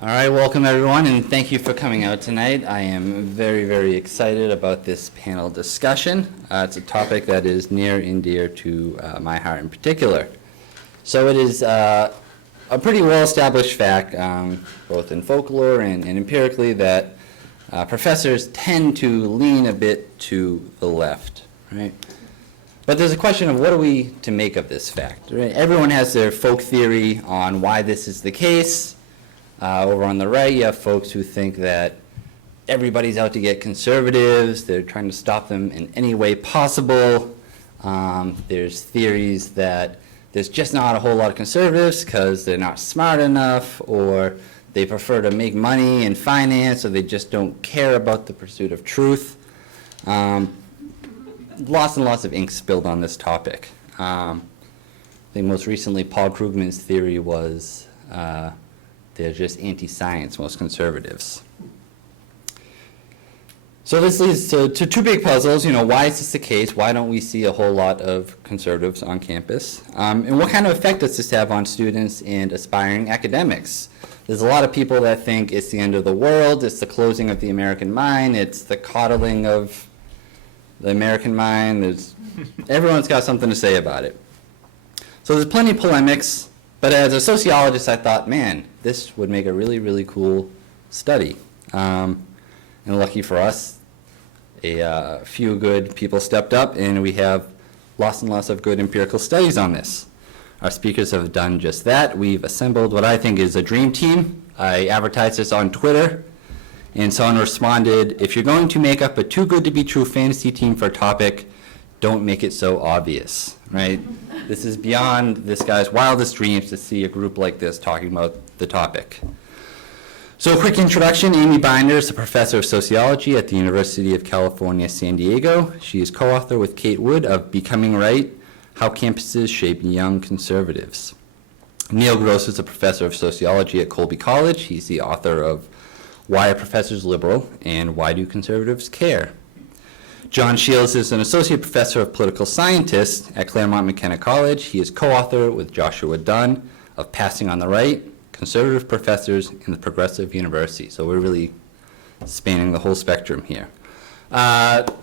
All right, welcome everyone, and thank you for coming out tonight. I am very, very excited about this panel discussion. It's a topic that is near and dear to my heart in particular. So it is a pretty well-established fact, both in folklore and empirically, that professors tend to lean a bit to the left, right? But there's a question of what are we to make of this fact, right? Everyone has their folk theory on why this is the case. Over on the right, you have folks who think that everybody's out to get conservatives. They're trying to stop them in any way possible. There's theories that there's just not a whole lot of conservatives because they're not smart enough, or they prefer to make money and finance, or they just don't care about the pursuit of truth. Lots and lots of ink spilled on this topic. I think most recently Paul Krugman's theory was they're just anti-science, most conservatives. So this leads to two big puzzles. You know, why is this the case? Why don't we see a whole lot of conservatives on campus? And what kind of effect does this have on students and aspiring academics? There's a lot of people that think it's the end of the world, it's the closing of the American mind, it's the coddling of the American mind. Everyone's got something to say about it. So there's plenty of polemics. But as a sociologist, I thought, man, this would make a really, really cool study. And lucky for us, a few good people stepped up, and we have lots and lots of good empirical studies on this. Our speakers have done just that. We've assembled what I think is a dream team. I advertised this on Twitter, and someone responded, if you're going to make up a too good to be true fantasy team for a topic, don't make it so obvious, right? This is beyond this guy's wildest dreams to see a group like this talking about the topic. So a quick introduction. Amy Binder is a professor of sociology at the University of California, San Diego. She is co-author with Kate Wood of Becoming Right, How Campuses Shape Young Conservatives. Neil Gross is a professor of sociology at Colby College. He's the author of Why Are Professors Liberal and Why Do Conservatives Care? John Shields is an associate professor of political scientist at Claremont McKenna College. He is co-author with Joshua Dunn of Passing on the Right, Conservative Professors in the Progressive University. So we're really spanning the whole spectrum here.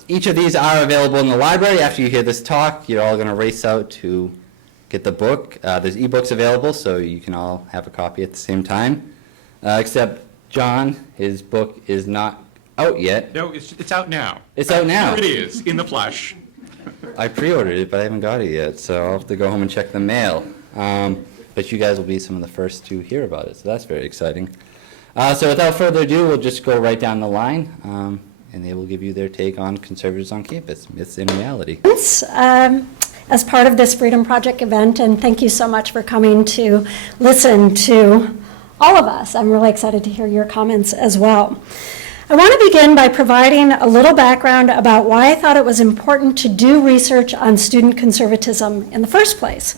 Each of these are available in the library. After you hear this talk, you're all going to race out to get the book. There's ebooks available, so you can all have a copy at the same time. Except John, his book is not out yet. No, it's out now. It's out now. Here it is, in the flesh. I pre-ordered it, but I haven't got it yet, so I'll have to go home and check the mail. But you guys will be some of the first to hear about it, so that's very exciting. So without further ado, we'll just go right down the line, and they will give you their take on conservatives on campus, myths and reality. As part of this Freedom Project event, and thank you so much for coming to listen to all of us. I'm really excited to hear your comments as well. I want to begin by providing a little background about why I thought it was important to do research on student conservatism in the first place.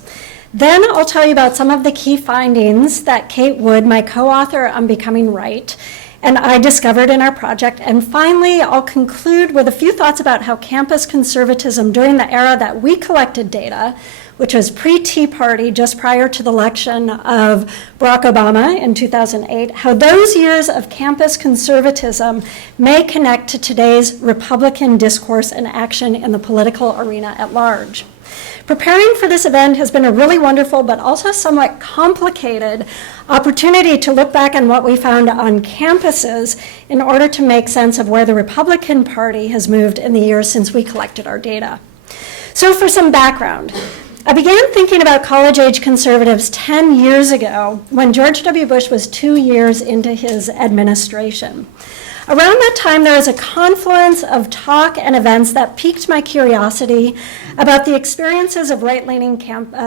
Then I'll tell you about some of the key findings that Kate Wood, my co-author on Becoming Right, and I discovered in our project. And finally, I'll conclude with a few thoughts about how campus conservatism during the era that we collected data, which was pre-Tea Party, just prior to the election of Barack Obama in 2008, how those years of campus conservatism may connect to today's Republican discourse and action in the political arena at large. Preparing for this event has been a really wonderful but also somewhat complicated opportunity to look back on what we found on campuses in order to make sense of where the Republican Party has moved in the years since we collected our data. So for some background, I began thinking about college-age conservatives 10 years ago when George W. Bush was 2 years into his administration. Around that time, there was a confluence of talk and events that piqued my curiosity about the experiences of right-leaning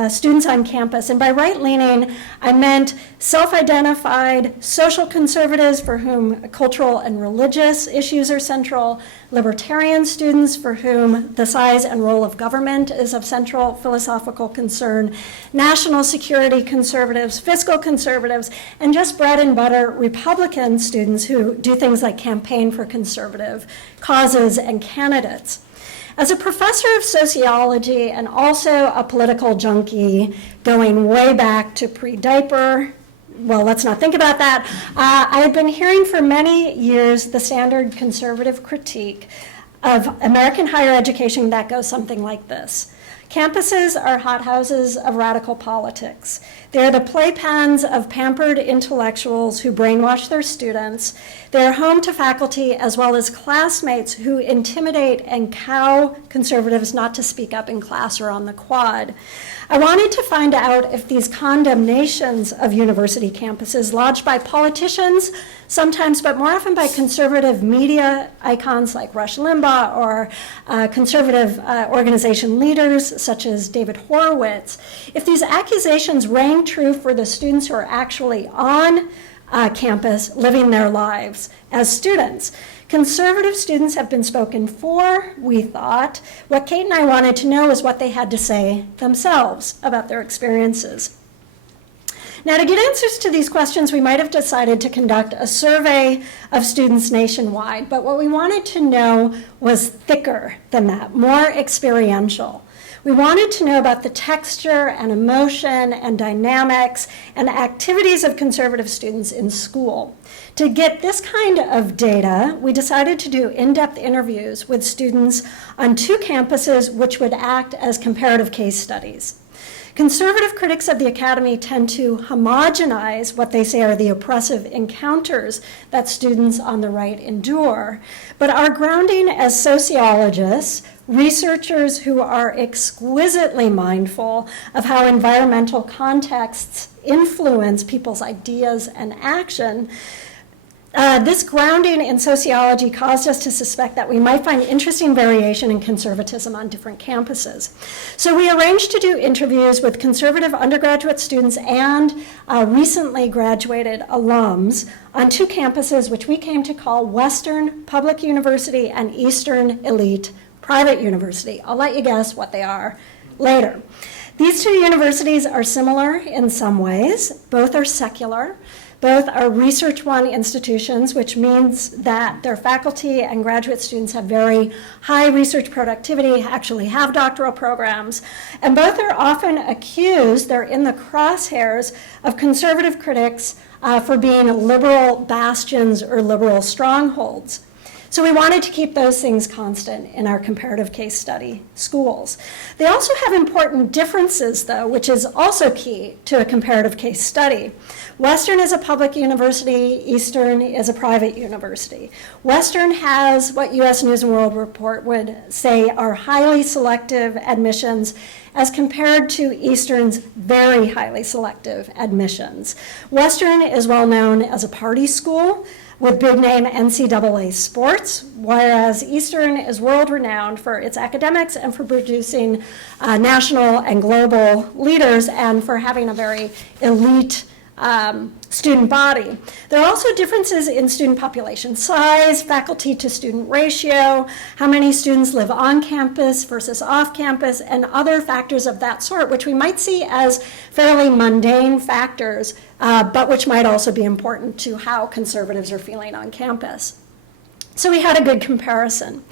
students on campus. And by right-leaning, I meant self-identified social conservatives for whom cultural and religious issues are central, libertarian students for whom the size and role of government is of central philosophical concern, national security conservatives, fiscal conservatives, and just bread and butter Republican students who do things like campaign for conservative causes and candidates. As a professor of sociology and also a political junkie going way back to pre-diaper, well, let's not think about that. I had been hearing for many years the standard conservative critique of American higher education that goes something like this. Campuses are hothouses of radical politics. They're the playpens of pampered intellectuals who brainwash their students. They're home to faculty as well as classmates who intimidate and cow conservatives not to speak up in class or on the quad. I wanted to find out if these condemnations of university campuses lodged by politicians, sometimes, but more often by conservative media icons like Rush Limbaugh or conservative organization leaders such as David Horowitz, if these accusations rang true for the students who are actually on campus living their lives as students. Conservative students have been spoken for, we thought. What Kate and I wanted to know is what they had to say themselves about their experiences. Now, to get answers to these questions, we might have decided to conduct a survey of students nationwide, but what we wanted to know was thicker than that, more experiential. We wanted to know about the texture and emotion and dynamics and activities of conservative students in school. To get this kind of data, we decided to do in-depth interviews with students on 2 campuses which would act as comparative case studies. Conservative critics of the academy tend to homogenize what they say are the oppressive encounters that students on the right endure. But our grounding as sociologists, researchers who are exquisitely mindful of how environmental contexts influence people's ideas and action, this grounding in sociology caused us to suspect that we might find interesting variation in conservatism on different campuses. So we arranged to do interviews with conservative undergraduate students and recently graduated alums on 2 campuses, which we came to call Western Public University and Eastern Elite Private University. I'll let you guess what they are later. These 2 universities are similar in some ways. Both are secular. Both are research-one institutions, which means that their faculty and graduate students have very high research productivity, actually have doctoral programs, and both are often accused, they're in the crosshairs of conservative critics for being liberal bastions or liberal strongholds. So we wanted to keep those things constant in our comparative case study schools. They also have important differences, though, which is also key to a comparative case study. Western is a public university, Eastern is a private university. Western has what U.S. News & World Report would say are highly selective admissions as compared to Eastern's very highly selective admissions. Western is well known as a party school with big-name NCAA sports, whereas Eastern is world-renowned for its academics and for producing national and global leaders and for having a very elite student body. There are also differences in student population size, faculty to student ratio, how many students live on campus versus off campus, and other factors of that sort, which we might see as fairly mundane factors, but which might also be important to how conservatives are feeling on campus. So we had a good comparison.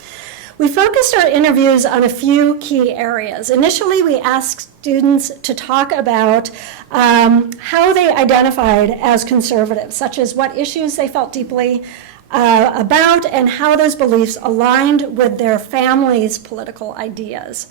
We focused our interviews on a few key areas. Initially, we asked students to talk about how they identified as conservative, such as what issues they felt deeply about and how those beliefs aligned with their family's political ideas.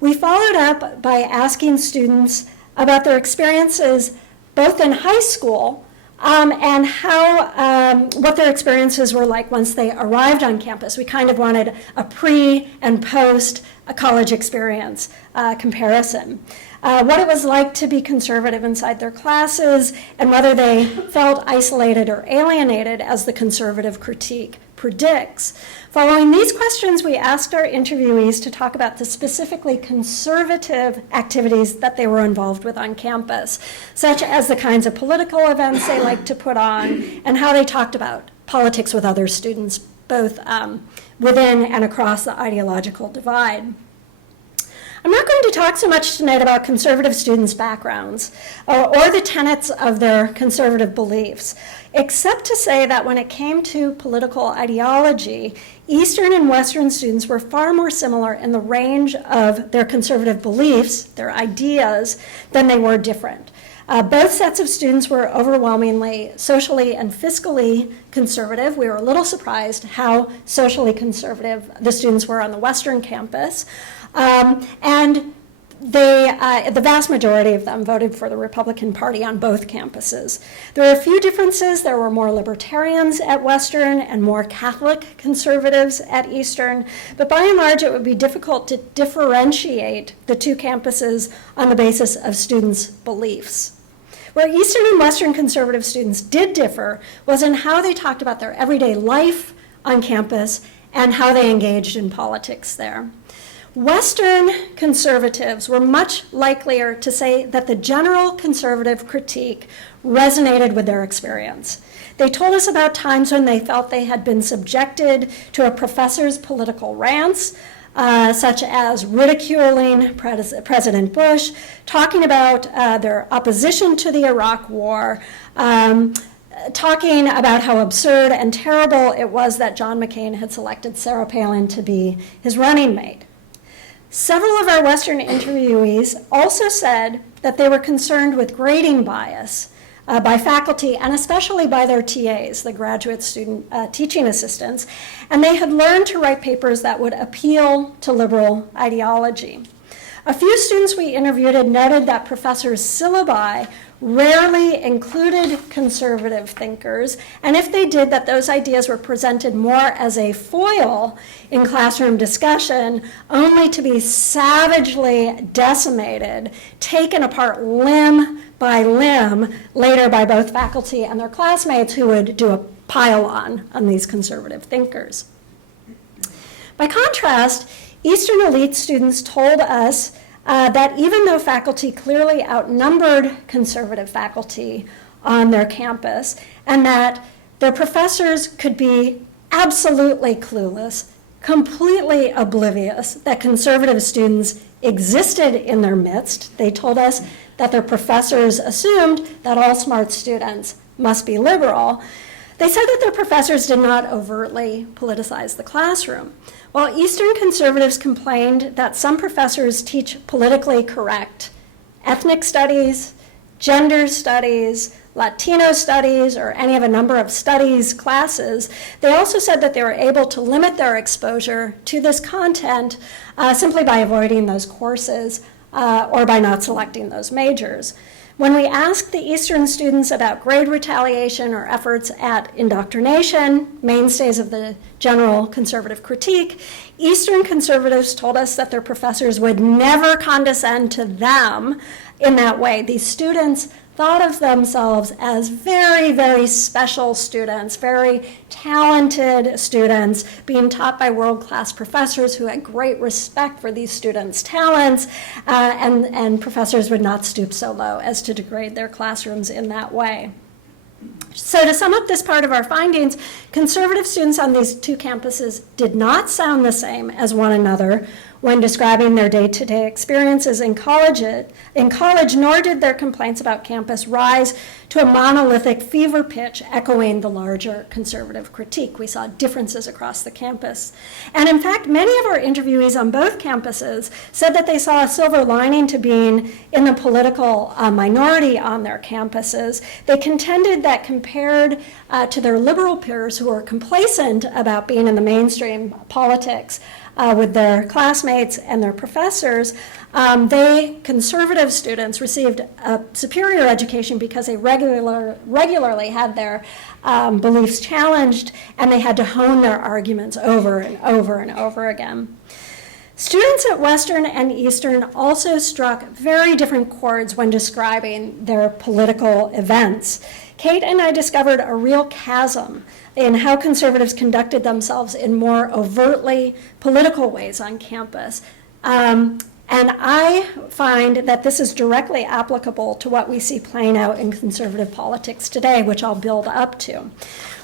We followed up by asking students about their experiences both in high school and how, what their experiences were like once they arrived on campus. We kind of wanted a pre and post college experience comparison. What it was like to be conservative inside their classes and whether they felt isolated or alienated as the conservative critique predicts. Following these questions, we asked our interviewees to talk about the specifically conservative activities that they were involved with on campus, such as the kinds of political events they liked to put on and how they talked about politics with other students, both within and across the ideological divide. I'm not going to talk so much tonight about conservative students' backgrounds or the tenets of their conservative beliefs, except to say that when it came to political ideology, Eastern and Western students were far more similar in the range of their conservative beliefs, their ideas, than they were different. Both sets of students were overwhelmingly socially and fiscally conservative. We were a little surprised how socially conservative the students were on the Western campus. And the vast majority of them voted for the Republican Party on both campuses. There were a few differences. There were more libertarians at Western and more Catholic conservatives at Eastern, but by and large it would be difficult to differentiate the two campuses on the basis of students' beliefs. Where Eastern and Western conservative students did differ was in how they talked about their everyday life on campus and how they engaged in politics there. Western conservatives were much likelier to say that the general conservative critique resonated with their experience. They told us about times when they felt they had been subjected to a professor's political rants, such as ridiculing President Bush, talking about their opposition to the Iraq War, talking about how absurd and terrible it was that John McCain had selected Sarah Palin to be his running mate. Several of our Western interviewees also said that they were concerned with grading bias by faculty and especially by their TAs, the graduate student teaching assistants, and they had learned to write papers that would appeal to liberal ideology. A few students we interviewed had noted that professors' syllabi rarely included conservative thinkers, and if they did, that those ideas were presented more as a foil in classroom discussion, only to be savagely decimated, taken apart limb by limb later by both faculty and their classmates who would do a pile-on these conservative thinkers. By contrast, Eastern elite students told us that even though faculty clearly outnumbered conservative faculty on their campus, and that their professors could be absolutely clueless, completely oblivious that conservative students existed in their midst. They told us that their professors assumed that all smart students must be liberal. They said that their professors did not overtly politicize the classroom. While Eastern conservatives complained that some professors teach politically correct ethnic studies, gender studies, Latino studies, or any of a number of studies classes, they also said that they were able to limit their exposure to this content simply by avoiding those courses or by not selecting those majors. When we asked the Eastern students about grade retaliation or efforts at indoctrination, mainstays of the general conservative critique, Eastern conservatives told us that their professors would never condescend to them in that way. These students thought of themselves as very, very special students, very talented students, being taught by world-class professors who had great respect for these students' talents, and professors would not stoop so low as to degrade their classrooms in that way. So to sum up this part of our findings, conservative students on these two campuses did not sound the same as one another when describing their day-to-day experiences in college, nor did their complaints about campus rise to a monolithic fever pitch echoing the larger conservative critique. We saw differences across the campus. And in fact, many of our interviewees on both campuses said that they saw a silver lining to being in the political minority on their campuses. They contended that compared to their liberal peers who were complacent about being in the mainstream politics, with their classmates and their professors, conservative students received a superior education because they regularly had their beliefs challenged, and they had to hone their arguments over and over and over again. Students at Western and Eastern also struck very different chords when describing their political events. Kate and I discovered a real chasm in how conservatives conducted themselves in more overtly political ways on campus. And I find that this is directly applicable to what we see playing out in conservative politics today, which I'll build up to.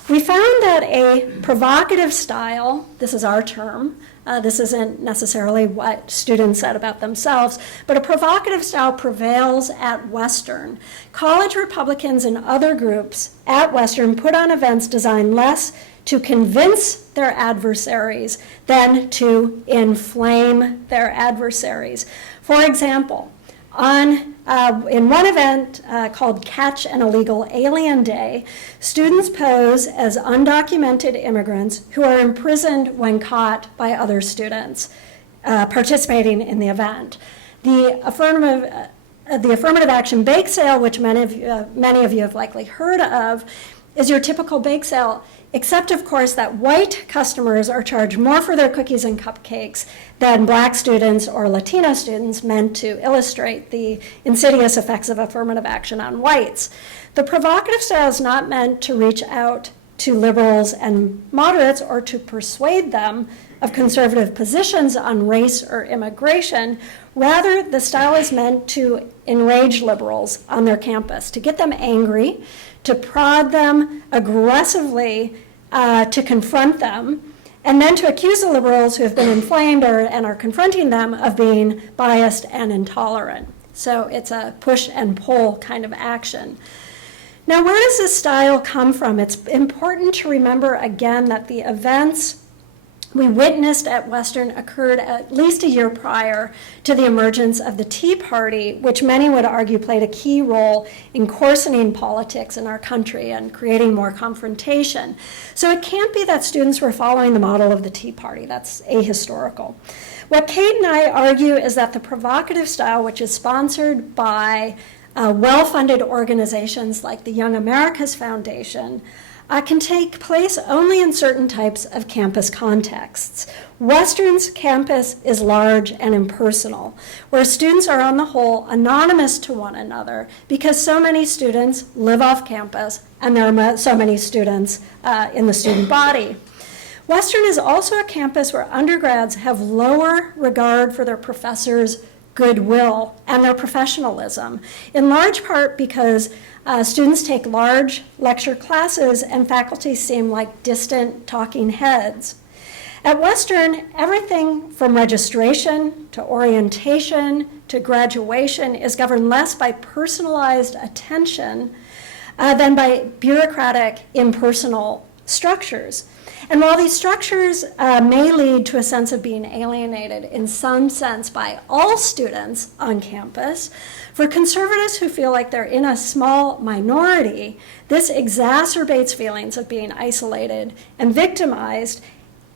We found that a provocative style, this is our term, this isn't necessarily what students said about themselves, but a provocative style prevails at Western. College Republicans and other groups at Western put on events designed less to convince their adversaries than to inflame their adversaries. For example, In one event called Catch an Illegal Alien Day, students pose as undocumented immigrants who are imprisoned when caught by other students participating in the event. The affirmative action bake sale, which many of you have likely heard of, is your typical bake sale, except of course that white customers are charged more for their cookies and cupcakes than Black students or Latino students, meant to illustrate the insidious effects of affirmative action on whites. The provocative style is not meant to reach out to liberals and moderates or to persuade them of conservative positions on race or immigration. Rather, the style is meant to enrage liberals on their campus, to get them angry, to prod them aggressively, to confront them, and then to accuse the liberals who have been inflamed and are confronting them of being biased and intolerant. So it's a push and pull kind of action. Now, where does this style come from? It's important to remember again that the events we witnessed at Western occurred at least a year prior to the emergence of the Tea Party, which many would argue played a key role in coarsening politics in our country and creating more confrontation. So it can't be that students were following the model of the Tea Party. That's ahistorical. What Kate and I argue is that the provocative style, which is sponsored by well-funded organizations like the Young America's Foundation, can take place only in certain types of campus contexts. Western's campus is large and impersonal, where students are on the whole anonymous to one another because so many students live off campus and there are so many students in the student body. Western is also a campus where undergrads have lower regard for their professors' goodwill and their professionalism, in large part because students take large lecture classes and faculty seem like distant talking heads. At Western, everything from registration to orientation to graduation is governed less by personalized attention than by bureaucratic, impersonal structures. And while these structures may lead to a sense of being alienated in some sense by all students on campus, for conservatives who feel like they're in a small minority, this exacerbates feelings of being isolated and victimized.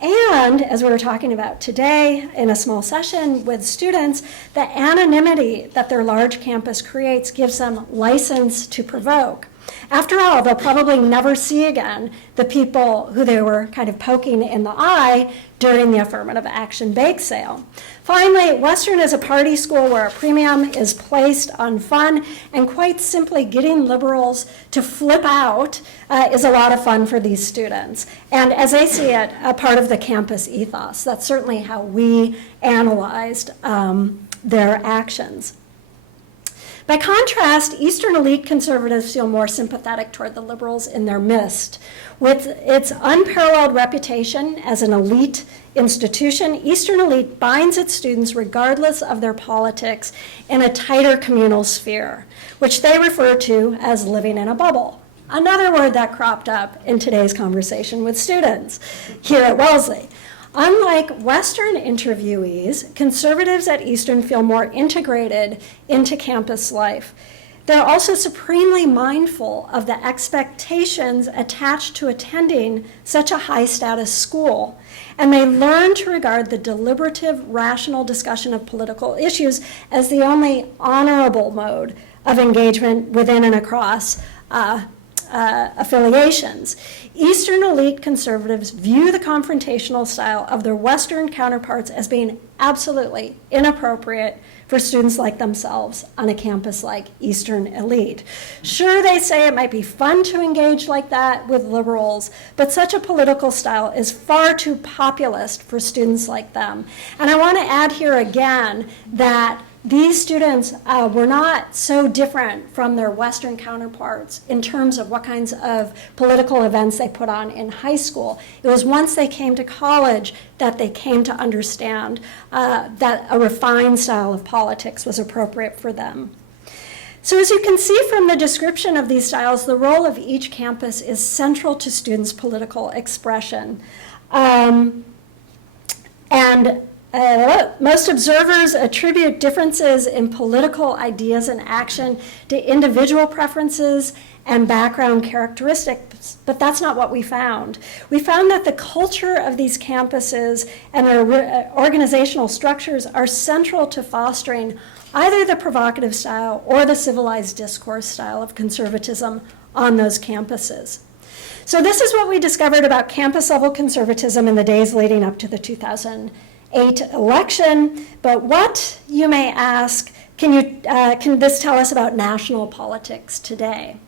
And, as we were talking about today in a small session with students, the anonymity that their large campus creates gives them license to provoke. After all, they'll probably never see again the people who they were kind of poking in the eye during the affirmative action bake sale. Finally, Western is a party school where a premium is placed on fun, and quite simply getting liberals to flip out is a lot of fun for these students. And as they see it, a part of the campus ethos. That's certainly how we analyzed their actions. By contrast, Eastern elite conservatives feel more sympathetic toward the liberals in their midst. With its unparalleled reputation as an elite institution, Eastern elite binds its students regardless of their politics in a tighter communal sphere, which they refer to as living in a bubble. Another word that cropped up in today's conversation with students here at Wellesley. Unlike Western interviewees, conservatives at Eastern feel more integrated into campus life. They're also supremely mindful of the expectations attached to attending such a high-status school, and they learn to regard the deliberative, rational discussion of political issues as the only honorable mode of engagement within and across affiliations. Eastern elite conservatives view the confrontational style of their Western counterparts as being absolutely inappropriate for students like themselves on a campus like Eastern elite. Sure, they say it might be fun to engage like that with liberals, but such a political style is far too populist for students like them. And I want to add here again that these students were not so different from their Western counterparts in terms of what kinds of political events they put on in high school. It was once they came to college that they came to understand that a refined style of politics was appropriate for them. So as you can see from the description of these styles, the role of each campus is central to students' political expression. And Most observers attribute differences in political ideas and action to individual preferences and background characteristics, but that's not what we found. We found that the culture of these campuses and their organizational structures are central to fostering either the provocative style or the civilized discourse style of conservatism on those campuses. So this is what we discovered about campus-level conservatism in the days leading up to the 2008 election. But what, you may ask, can this tell us about national politics today?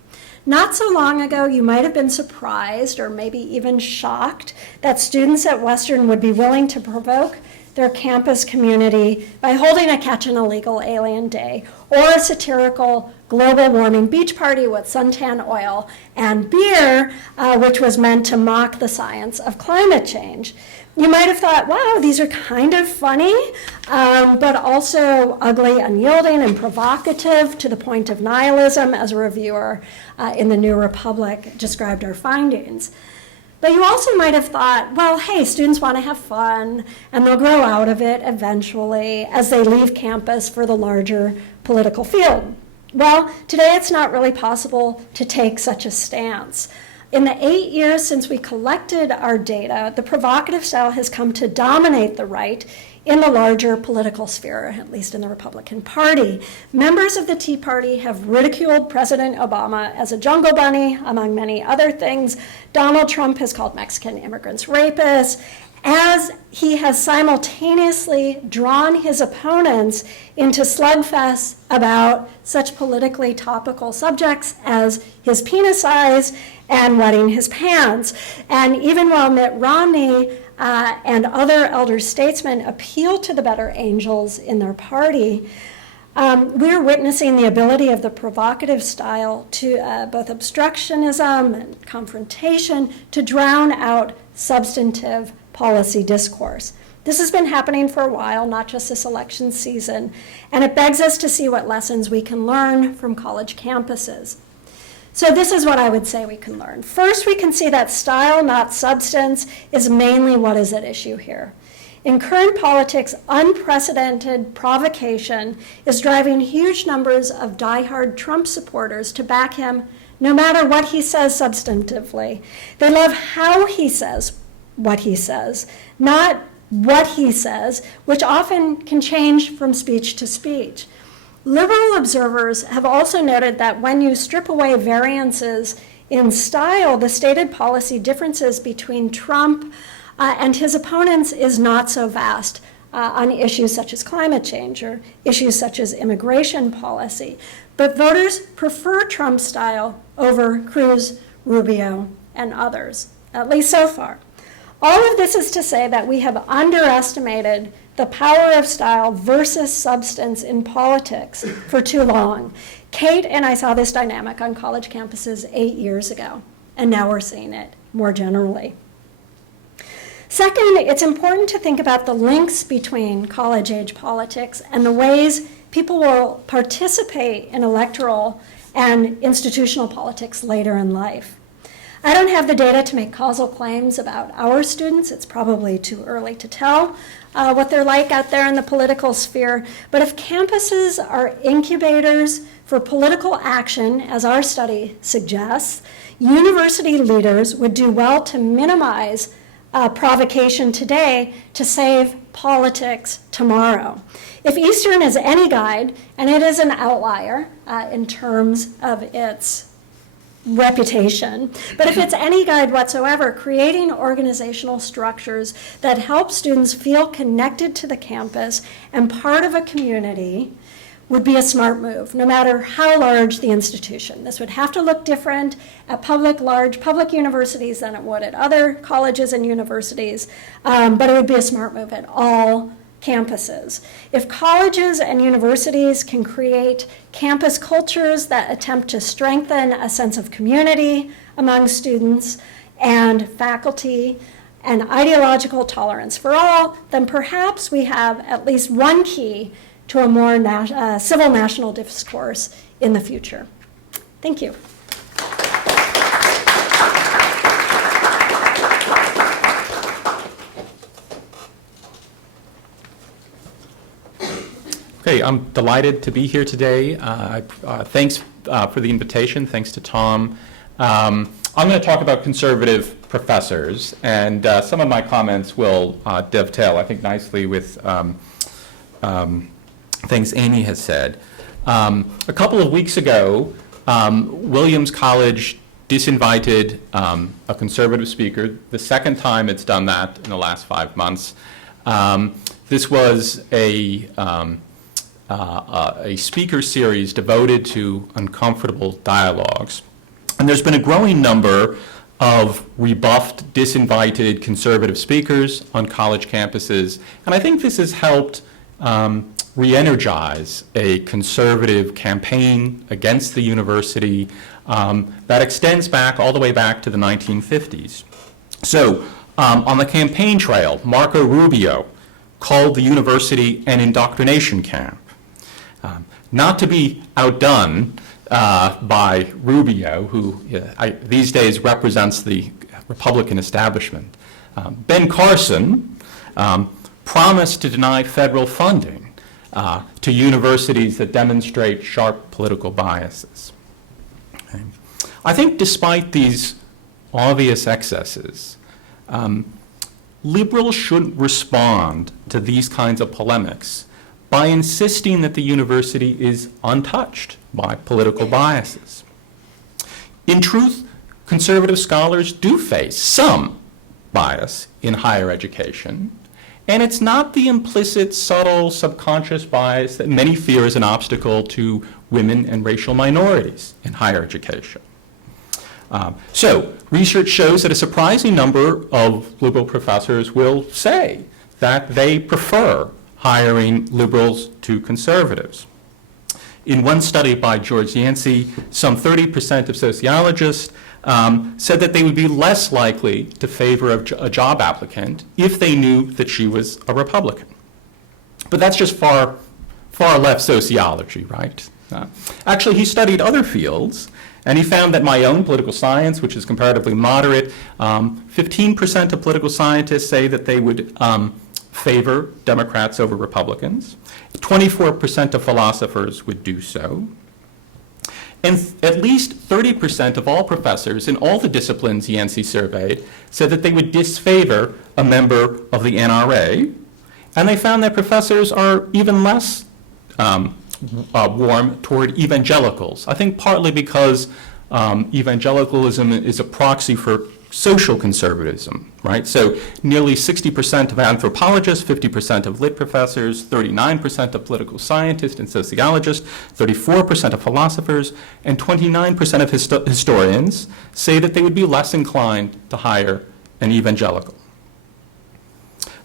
Not so long ago, you might have been surprised or maybe even shocked that students at Western would be willing to provoke their campus community by holding a Catch an Illegal Alien Day or a satirical global warming beach party with suntan oil and beer, which was meant to mock the science of climate change. You might have thought, wow, these are kind of funny, but also ugly, unyielding, and provocative to the point of nihilism, as a reviewer in the New Republic described our findings. But you also might have thought, well, hey, students want to have fun, and they'll grow out of it eventually as they leave campus for the larger political field. Well, today it's not really possible to take such a stance. In the 8 years since we collected our data, the provocative style has come to dominate the right in the larger political sphere, at least in the Republican Party. Members of the Tea Party have ridiculed President Obama as a jungle bunny, among many other things. Donald Trump has called Mexican immigrants rapists, as he has simultaneously drawn his opponents into slugfests about such politically topical subjects as his penis size and wetting his pants. And even while Mitt Romney and other elder statesmen appeal to the better angels in their party, we're witnessing the ability of the provocative style to both obstructionism and confrontation to drown out substantive policy discourse. This has been happening for a while, not just this election season, and it begs us to see what lessons we can learn from college campuses. So this is what I would say we can learn. First, we can see that style, not substance, is mainly what is at issue here. In current politics, unprecedented provocation is driving huge numbers of diehard Trump supporters to back him no matter what he says substantively. They love how he says what he says, not what he says, which often can change from speech to speech. Liberal observers have also noted that when you strip away variances in style, the stated policy differences between Trump and his opponents is not so vast on issues such as climate change or issues such as immigration policy. But voters prefer Trump's style over Cruz, Rubio, and others, at least so far. All of this is to say that we have underestimated the power of style versus substance in politics for too long. Kate and I saw this dynamic on college campuses 8 years ago, and now we're seeing it more generally. Second, it's important to think about the links between college-age politics and the ways people will participate in electoral and institutional politics later in life. I don't have the data to make causal claims about our students. It's probably too early to tell what they're like out there in the political sphere. But if campuses are incubators for political action, as our study suggests, university leaders would do well to minimize provocation today to save politics tomorrow. If Eastern is any guide, and it is an outlier in terms of its reputation, but if it's any guide whatsoever, creating organizational structures that help students feel connected to the campus and part of a community would be a smart move, no matter how large the institution. This would have to look different at large public universities than it would at other colleges and universities, but it would be a smart move at all campuses. If colleges and universities can create campus cultures that attempt to strengthen a sense of community among students and faculty and ideological tolerance for all, then perhaps we have at least one key to a more civil national discourse in the future. Thank you. Okay, I'm delighted to be here today. Thanks for the invitation. Thanks to Tom. I'm going to talk about conservative professors, and some of my comments will dovetail, I think, nicely with things Amy has said. A couple of weeks ago, Williams College disinvited a conservative speaker. The second time it's done that in the last 5 months. This was a speaker series devoted to uncomfortable dialogues. And there's been a growing number of rebuffed, disinvited conservative speakers on college campuses. And I think this has helped re-energize a conservative campaign against the university that extends back all the way back to the 1950s. So on the campaign trail, Marco Rubio called the university an indoctrination camp. Not to be outdone by Rubio, who these days represents the Republican establishment. Ben Carson promised to deny federal funding to universities that demonstrate sharp political biases. Okay. I think despite these obvious excesses, liberals shouldn't respond to these kinds of polemics by insisting that the university is untouched by political biases. In truth, conservative scholars do face some bias in higher education, and it's not the implicit, subtle, subconscious bias that many fear is an obstacle to women and racial minorities in higher education. So research shows that a surprising number of liberal professors will say that they prefer hiring liberals to conservatives. In one study by George Yancey, some 30% of sociologists said that they would be less likely to favor a job applicant if they knew that she was a Republican. But that's just far left sociology, right? Actually, he studied other fields, and he found that my own political science, which is comparatively moderate, 15% of political scientists say that they would favor Democrats over Republicans. 24% of philosophers would do so. And at least 30% of all professors in all the disciplines Yancey surveyed said that they would disfavor a member of the NRA. And they found that professors are even less warm toward evangelicals. I think partly because evangelicalism is a proxy for social conservatism, right? So nearly 60% of anthropologists, 50% of lit professors, 39% of political scientists and sociologists, 34% of philosophers, and 29% of historians say that they would be less inclined to hire an evangelical.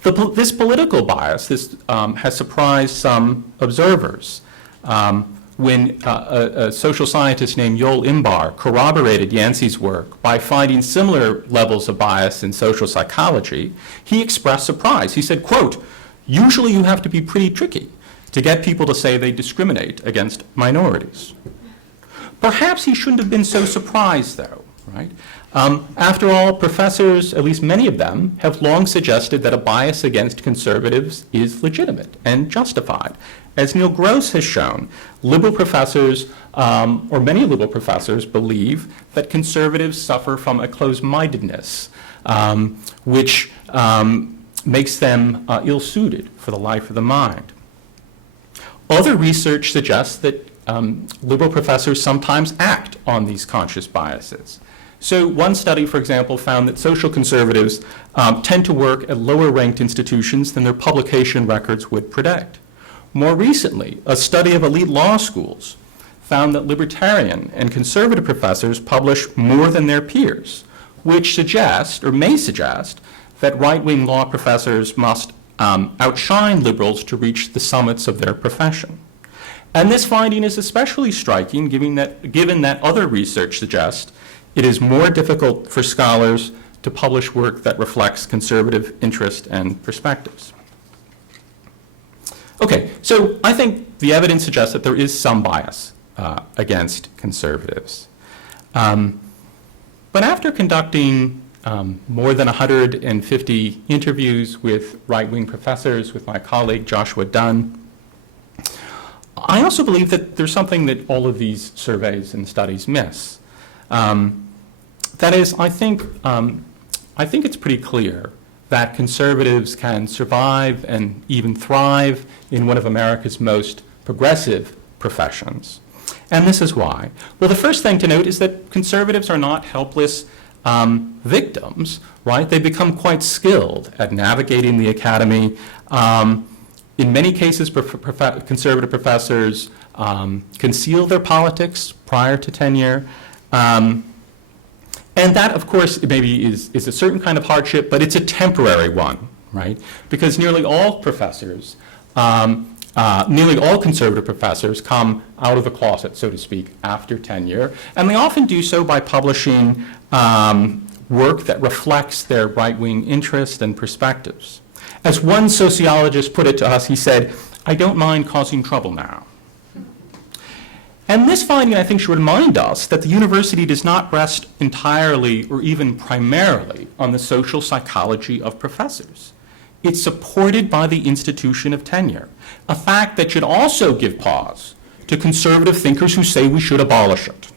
This political bias has surprised some observers. When a social scientist named Yoel Imbar corroborated Yancey's work by finding similar levels of bias in social psychology, he expressed surprise. He said, quote, "Usually you have to be pretty tricky to get people to say they discriminate against minorities." Perhaps he shouldn't have been so surprised, though, right? After all, professors, at least many of them, have long suggested that a bias against conservatives is legitimate and justified. As Neil Gross has shown, liberal professors, or many liberal professors, believe that conservatives suffer from a closed-mindedness, which makes them ill-suited for the life of the mind. Other research suggests that liberal professors sometimes act on these conscious biases. So one study, for example, found that social conservatives tend to work at lower-ranked institutions than their publication records would predict. More recently, a study of elite law schools found that libertarian and conservative professors publish more than their peers, which suggests, or may suggest, that right-wing law professors must outshine liberals to reach the summits of their profession. And this finding is especially striking given that other research suggests it is more difficult for scholars to publish work that reflects conservative interest and perspectives. Okay, so I think the evidence suggests that there is some bias against conservatives. But after conducting more than 150 interviews with right-wing professors, with my colleague Joshua Dunn, I also believe that there's something that all of these surveys and studies miss. That is, I think it's pretty clear that conservatives can survive and even thrive in one of America's most progressive professions. And this is why. Well, the first thing to note is that conservatives are not helpless victims, right? They become quite skilled at navigating the academy. In many cases, conservative professors conceal their politics prior to tenure. And that, of course, maybe is a certain kind of hardship, but it's a temporary one, right? Because nearly all professors, nearly all conservative professors come out of the closet, so to speak, after tenure, and they often do so by publishing work that reflects their right-wing interests and perspectives. As one sociologist put it to us, he said, "I don't mind causing trouble now." And this finding, I think, should remind us that the university does not rest entirely or even primarily on the social psychology of professors. It's supported by the institution of tenure, a fact that should also give pause to conservative thinkers who say we should abolish it.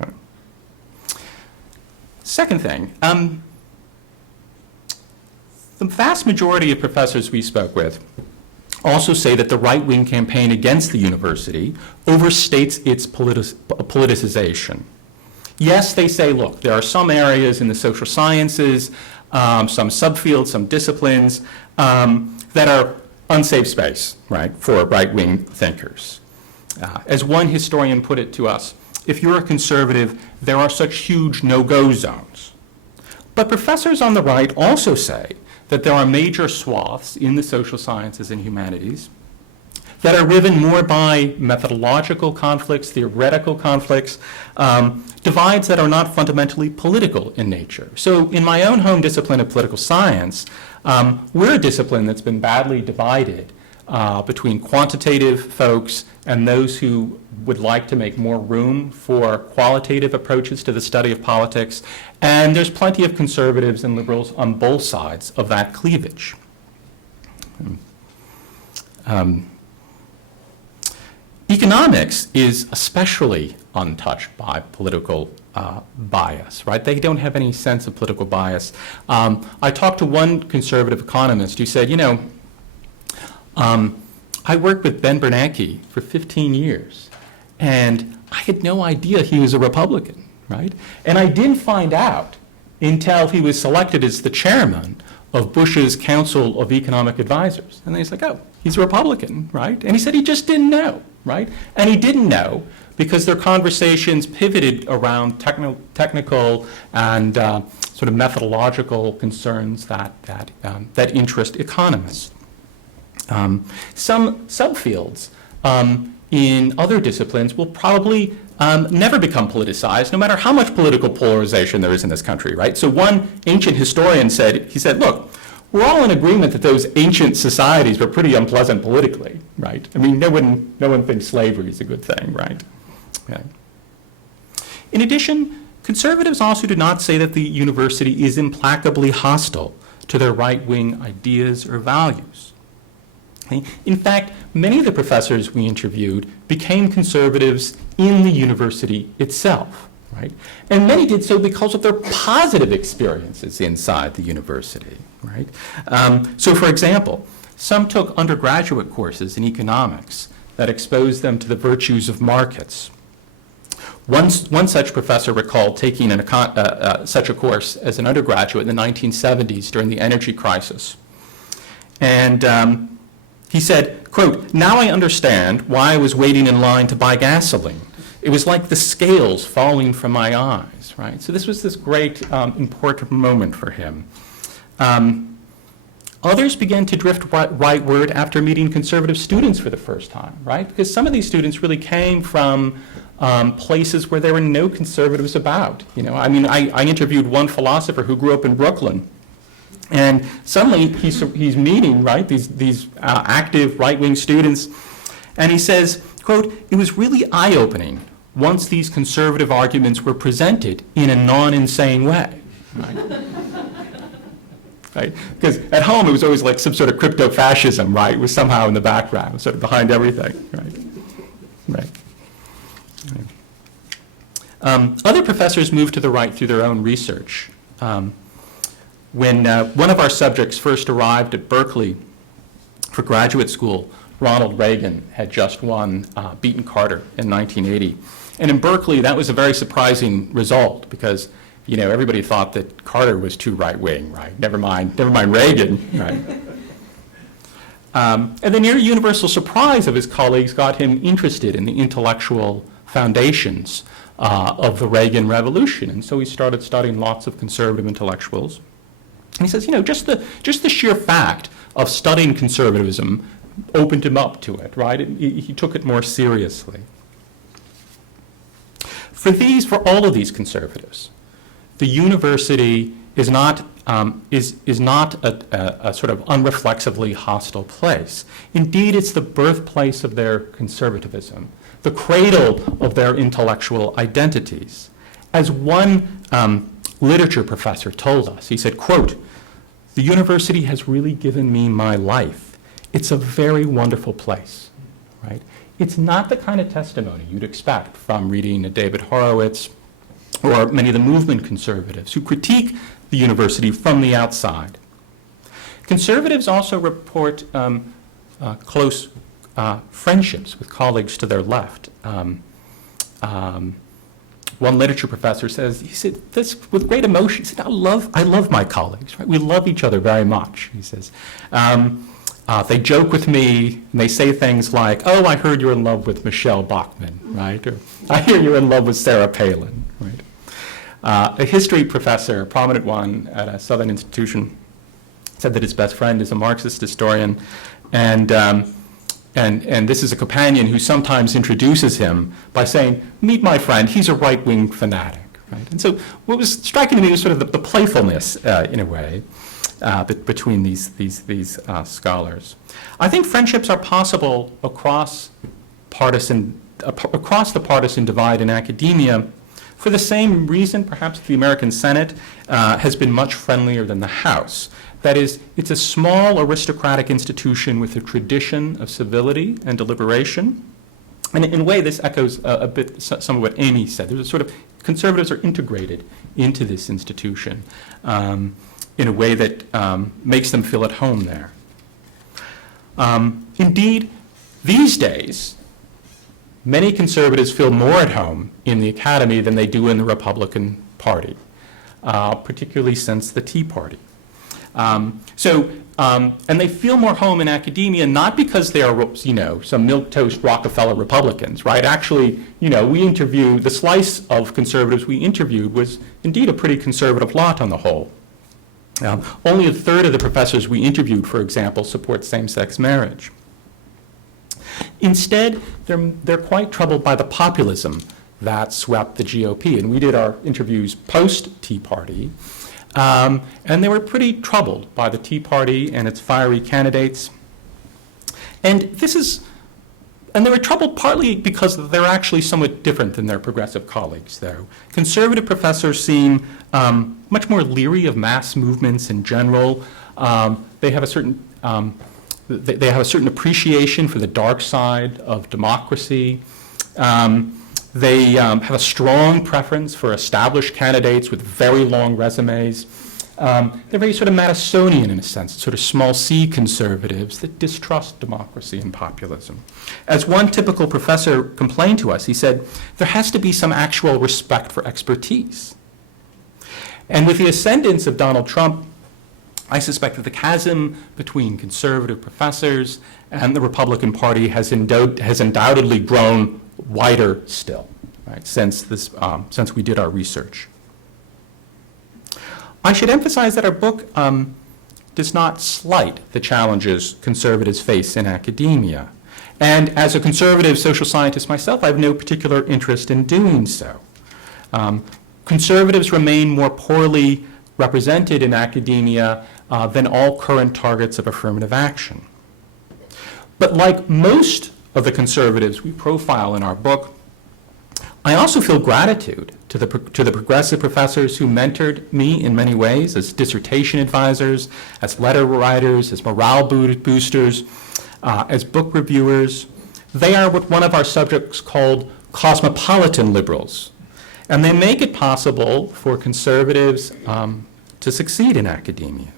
Okay. Second thing, the vast majority of professors we spoke with also say that the right-wing campaign against the university overstates its politicization. Yes, they say, look, there are some areas in the social sciences, some subfields, some disciplines that are unsafe space, right, for right-wing thinkers. As one historian put it to us, if you're a conservative, there are such huge no-go zones. But professors on the right also say that there are major swaths in the social sciences and humanities that are riven more by methodological conflicts, theoretical conflicts, divides that are not fundamentally political in nature. So in my own home discipline of political science, we're a discipline that's been badly divided between quantitative folks and those who would like to make more room for qualitative approaches to the study of politics. And there's plenty of conservatives and liberals on both sides of that cleavage. Economics is especially untouched by political bias, right? They don't have any sense of political bias. I talked to one conservative economist who said, you know, I worked with Ben Bernanke for 15 years, and I had no idea he was a Republican, right? And I didn't find out until he was selected as the chairman of Bush's Council of Economic Advisors. And then he's like, oh, he's a Republican, right? And he said he just didn't know, right? And he didn't know because their conversations pivoted around technical and sort of methodological concerns that interest economists. Some subfields in other disciplines will probably never become politicized, no matter how much political polarization there is in this country, right? So one ancient historian said, look, we're all in agreement that those ancient societies were pretty unpleasant politically, right? I mean, no one thinks slavery is a good thing, right? Okay. In addition, conservatives also do not say that the university is implacably hostile to their right-wing ideas or values. Okay? In fact, many of the professors we interviewed became conservatives in the university itself, right? And many did so because of their positive experiences inside the university, right? So for example, some took undergraduate courses in economics that exposed them to the virtues of markets. One such professor recalled taking such a course as an undergraduate in the 1970s during the energy crisis. And he said, quote, now I understand why I was waiting in line to buy gasoline. It was like the scales falling from my eyes, right? So this was this great, important moment for him. Others began to drift rightward after meeting conservative students for the first time, right? Because some of these students really came from places where there were no conservatives about. You know, I mean, I interviewed one philosopher who grew up in Brooklyn. And suddenly he's meeting, right, these active right-wing students, and he says, quote, it was really eye-opening once these conservative arguments were presented in a non-insane way, right? Right? Because at home it was always like some sort of crypto-fascism, right, was somehow in the background, sort of behind everything, right? Right. Other professors moved to the right through their own research. When one of our subjects first arrived at Berkeley for graduate school, Ronald Reagan had just won beaten Carter in 1980. And in Berkeley, that was a very surprising result because, you know, everybody thought that Carter was too right-wing, right? Never mind Reagan, right? And the near universal surprise of his colleagues got him interested in the intellectual foundations of the Reagan Revolution. And so he started studying lots of conservative intellectuals. And he says, you know, just the sheer fact of studying conservatism opened him up to it, right? He took it more seriously. For all of these conservatives, the university is not a sort of unreflexively hostile place. Indeed, it's the birthplace of their conservatism, the cradle of their intellectual identities. As one literature professor told us, he said, quote, "The university has really given me my life. It's a very wonderful place," right? It's not the kind of testimony you'd expect from reading a David Horowitz or many of the movement conservatives who critique the university from the outside. Conservatives also report close friendships with colleagues to their left. One literature professor says, he said this with great emotion, he said, I love my colleagues, right? We love each other very much, he says. They joke with me, and they say things like, oh, I heard you're in love with Michelle Bachmann, right? Or, I hear you're in love with Sarah Palin, right? A history professor, a prominent one at a Southern institution, said that his best friend is a Marxist historian, and this is a companion who sometimes introduces him by saying, meet my friend, he's a right-wing fanatic, right? And so what was striking to me was sort of the playfulness, in a way, between these scholars. I think friendships are possible across the partisan divide in academia for the same reason, perhaps, the American Senate has been much friendlier than the House. That is, it's a small aristocratic institution with a tradition of civility and deliberation. And in a way, this echoes a bit some of what Amy said. There's a sort of, conservatives are integrated into this institution in a way that makes them feel at home there. Indeed, these days, many conservatives feel more at home in the academy than they do in the Republican Party, particularly since the Tea Party. And they feel more home in academia, not because they are, you know, some milquetoast Rockefeller Republicans, right? Actually, you know, the slice of conservatives we interviewed was indeed a pretty conservative lot on the whole. Only a third of the professors we interviewed, for example, support same-sex marriage. Instead, they're quite troubled by the populism that swept the GOP. And we did our interviews post-Tea Party. And they were pretty troubled by the Tea Party and its fiery candidates. And they were troubled partly because they're actually somewhat different than their progressive colleagues, though. Conservative professors seem much more leery of mass movements in general. They have a certain appreciation for the dark side of democracy. They have a strong preference for established candidates with very long resumes. They're very sort of Madisonian in a sense, sort of small c conservatives that distrust democracy and populism. As one typical professor complained to us, he said, there has to be some actual respect for expertise. And with the ascendance of Donald Trump, I suspect that the chasm between conservative professors and the Republican Party has undoubtedly grown wider still, right, since we did our research. I should emphasize that our book does not slight the challenges conservatives face in academia. And as a conservative social scientist myself, I have no particular interest in doing so. Conservatives remain more poorly represented in academia than all current targets of affirmative action. But like most of the conservatives we profile in our book, I also feel gratitude to the progressive professors who mentored me in many ways as dissertation advisors, as letter writers, as morale boosters, as book reviewers. They are what one of our subjects called cosmopolitan liberals. And they make it possible for conservatives to succeed in academia.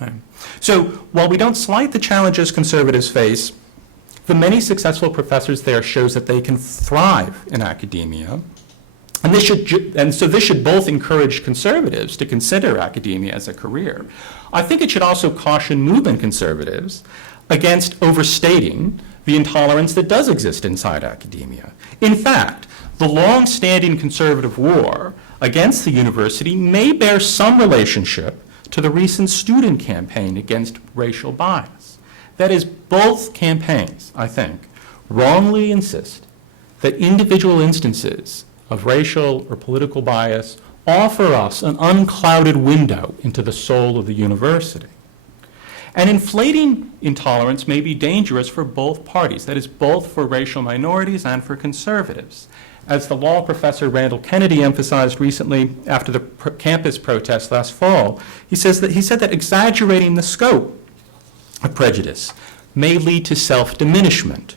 Okay. So while we don't slight the challenges conservatives face, the many successful professors there shows that they can thrive in academia. And so this should both encourage conservatives to consider academia as a career. I think it should also caution movement conservatives against overstating the intolerance that does exist inside academia. In fact, the long-standing conservative war against the university may bear some relationship to the recent student campaign against racial bias. That is, both campaigns, I think, wrongly insist that individual instances of racial or political bias offer us an unclouded window into the soul of the university. And inflating intolerance may be dangerous for both parties, that is, both for racial minorities and for conservatives. As the law professor Randall Kennedy emphasized recently after the campus protest last fall, he said that exaggerating the scope of prejudice may lead to self-diminishment.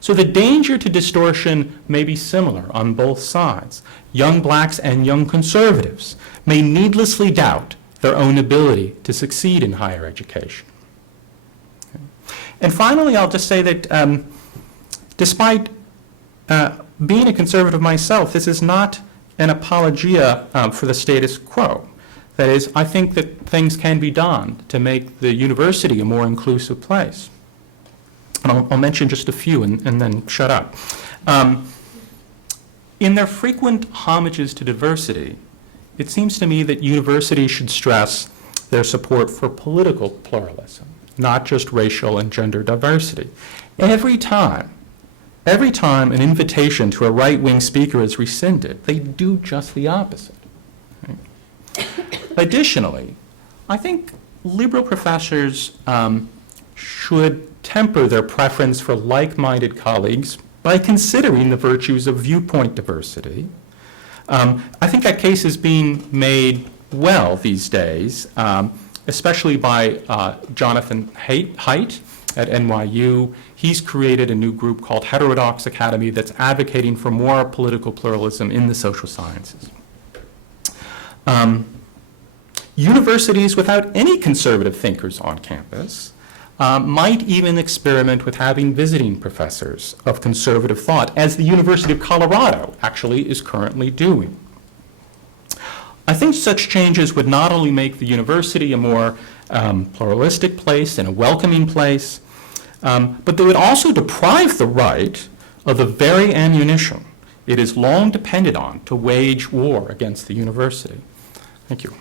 So the danger to distortion may be similar on both sides. Young blacks and young conservatives may needlessly doubt their own ability to succeed in higher education. Okay. And finally, I'll just say that despite being a conservative myself, this is not an apologia for the status quo. That is, I think that things can be done to make the university a more inclusive place. And I'll mention just a few and then shut up. In their frequent homages to diversity, it seems to me that universities should stress their support for political pluralism, not just racial and gender diversity. Every time an invitation to a right-wing speaker is rescinded, they do just the opposite. Right? Additionally, I think liberal professors should temper their preference for like-minded colleagues by considering the virtues of viewpoint diversity. I think that case is being made well these days, especially by Jonathan Haidt at NYU. He's created a new group called Heterodox Academy that's advocating for more political pluralism in the social sciences. Universities without any conservative thinkers on campus might even experiment with having visiting professors of conservative thought, as the University of Colorado actually is currently doing. I think such changes would not only make the university a more pluralistic place and a welcoming place, but they would also deprive the right of the very ammunition it has long depended on to wage war against the university. Thank you.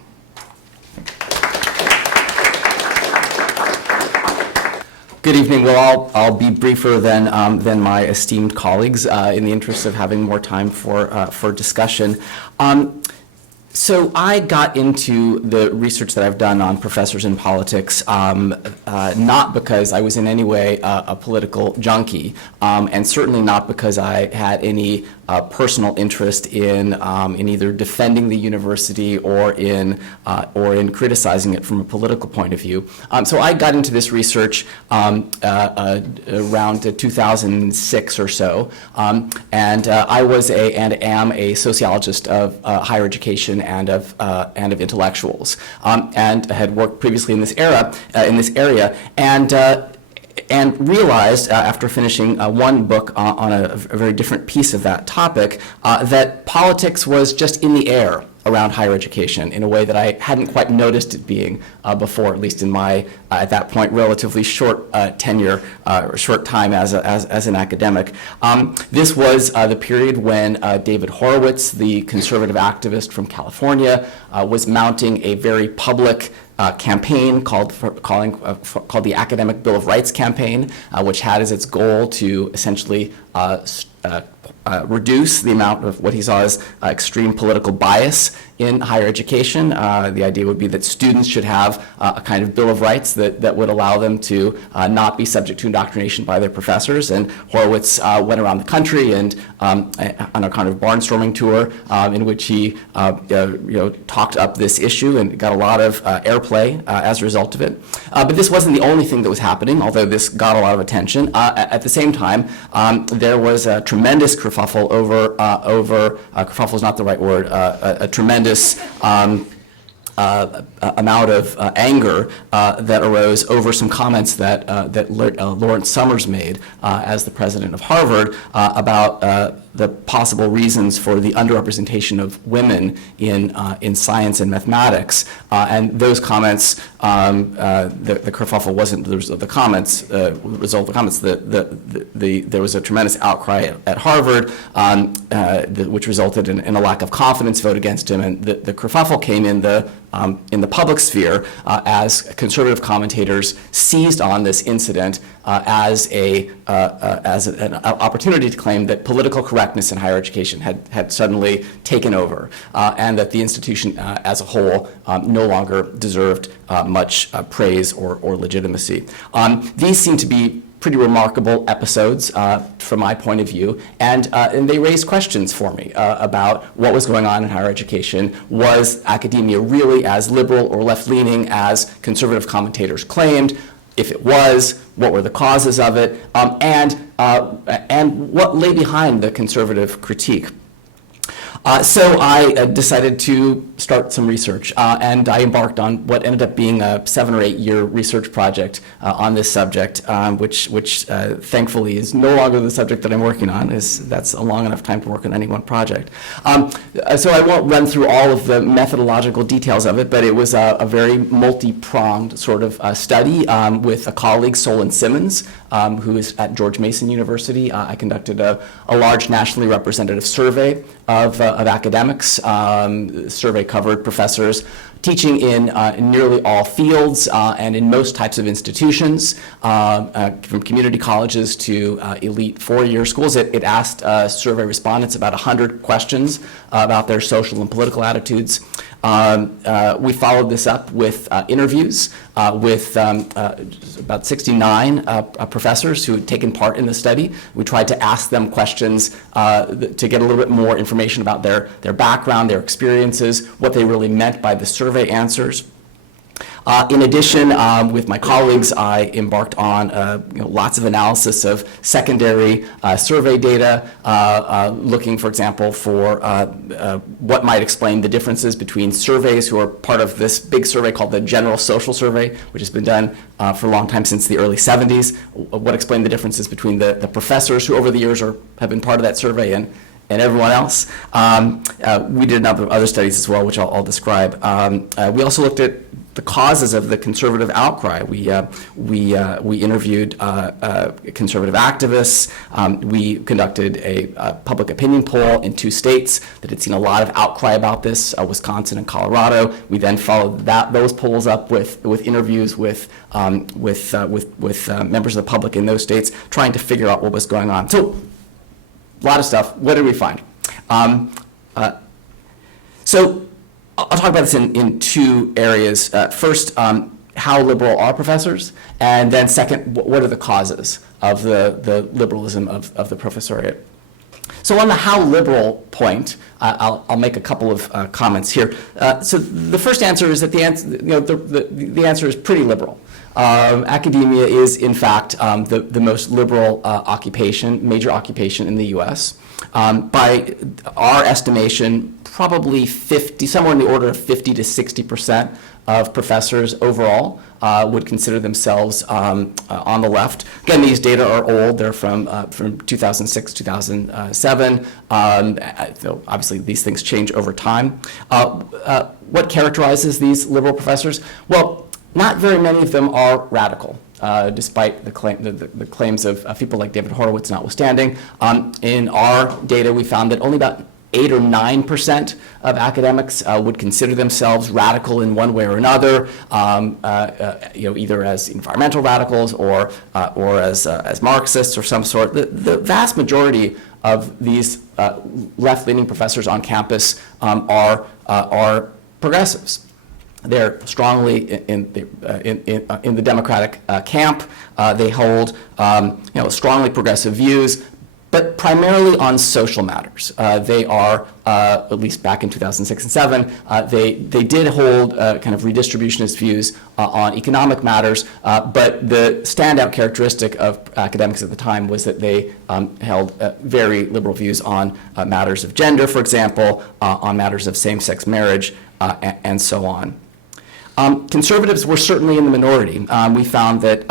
Good evening. Well, I'll be briefer than my esteemed colleagues in the interest of having more time for discussion. So I got into the research that I've done on professors in politics not because I was in any way a political junkie, and certainly not because I had any personal interest in either defending the university or in criticizing it from a political point of view. So I got into this research around 2006 or so, and I was and am a sociologist of higher education and of intellectuals, and had worked previously in this area, and realized after finishing one book on a very different piece of that topic that politics was just in the air around higher education in a way that I hadn't quite noticed it being before, at least in my, at that point, relatively short tenure, or short time as an academic. This was the period when David Horowitz, the conservative activist from California, was mounting a very public campaign called the Academic Bill of Rights campaign, which had as its goal to essentially reduce the amount of what he saw as extreme political bias in higher education. The idea would be that students should have a kind of Bill of Rights that would allow them to not be subject to indoctrination by their professors. And Horowitz went around the country and on a kind of barnstorming tour in which he talked up this issue and got a lot of airplay as a result of it. But this wasn't the only thing that was happening, although this got a lot of attention. At the same time, there was a tremendous kerfuffle kerfuffle is not the right word, a tremendous amount of anger that arose over some comments that Lawrence Summers made as the president of Harvard about the possible reasons for the underrepresentation of women in science and mathematics. And those comments, the kerfuffle wasn't the result of the comments. There was a tremendous outcry at Harvard, which resulted in a lack of confidence vote against him. And the kerfuffle came in the public sphere as conservative commentators seized on this incident as an opportunity to claim that political correctness in higher education had suddenly taken over, and that the institution as a whole no longer deserved much praise or legitimacy. These seem to be pretty remarkable episodes from my point of view, and they raised questions for me about what was going on in higher education. Was academia really as liberal or left-leaning as conservative commentators claimed? If it was, what were the causes of it, and what lay behind the conservative critique? So I decided to start some research, and I embarked on what ended up being a 7 or 8 year research project on this subject, which thankfully is no longer the subject that I'm working on. That's a long enough time to work on any one project. So I won't run through all of the methodological details of it, but it was a very multi-pronged sort of study with a colleague, Solon Simmons, who is at George Mason University. I conducted a large nationally representative survey of academics. The survey covered professors teaching in nearly all fields and in most types of institutions, from community colleges to elite four-year schools. It asked survey respondents about 100 questions about their social and political attitudes. We followed this up with interviews with about 69 professors who had taken part in the study. We tried to ask them questions to get a little bit more information about their background, their experiences, what they really meant by the survey answers. In addition, with my colleagues, I embarked on lots of analysis of secondary survey data, looking, for example, for what might explain the differences between surveys who are part of this big survey called the General Social Survey, which has been done for a long time, since the early 70s, what explained the differences between the professors who over the years have been part of that survey and everyone else. We did a number of other studies as well, which I'll describe. We also looked at the causes of the conservative outcry. We interviewed conservative activists. We conducted a public opinion poll in 2 states that had seen a lot of outcry about this, Wisconsin and Colorado. We then followed those polls up with interviews with members of the public in those states, trying to figure out what was going on. So, a lot of stuff. What did we find? So I'll talk about this in 2 areas. First, how liberal are professors? And then second, what are the causes of the liberalism of the professoriate? So on the how liberal point, I'll make a couple of comments here. So the first answer is that the answer is pretty liberal. Academia is, in fact, the most liberal major occupation in the U.S. By our estimation, probably somewhere in the order of 50 to 60% of professors overall would consider themselves on the left. Again, these data are old. They're from 2006, 2007. Obviously, these things change over time. What characterizes these liberal professors? Well, not very many of them are radical, despite the claims of people like David Horowitz notwithstanding. In our data, we found that only about 8 or 9% of academics would consider themselves radical in one way or another, either as environmental radicals or as Marxists or some sort. The vast majority of these left-leaning professors on campus are progressives. They're strongly in the Democratic camp. They hold strongly progressive views, but primarily on social matters. They are, at least back in 2006 and 2007, they did hold kind of redistributionist views on economic matters, but the standout characteristic of academics at the time was that they held very liberal views on matters of gender, for example, on matters of same-sex marriage, and so on. Conservatives were certainly in the minority. We found that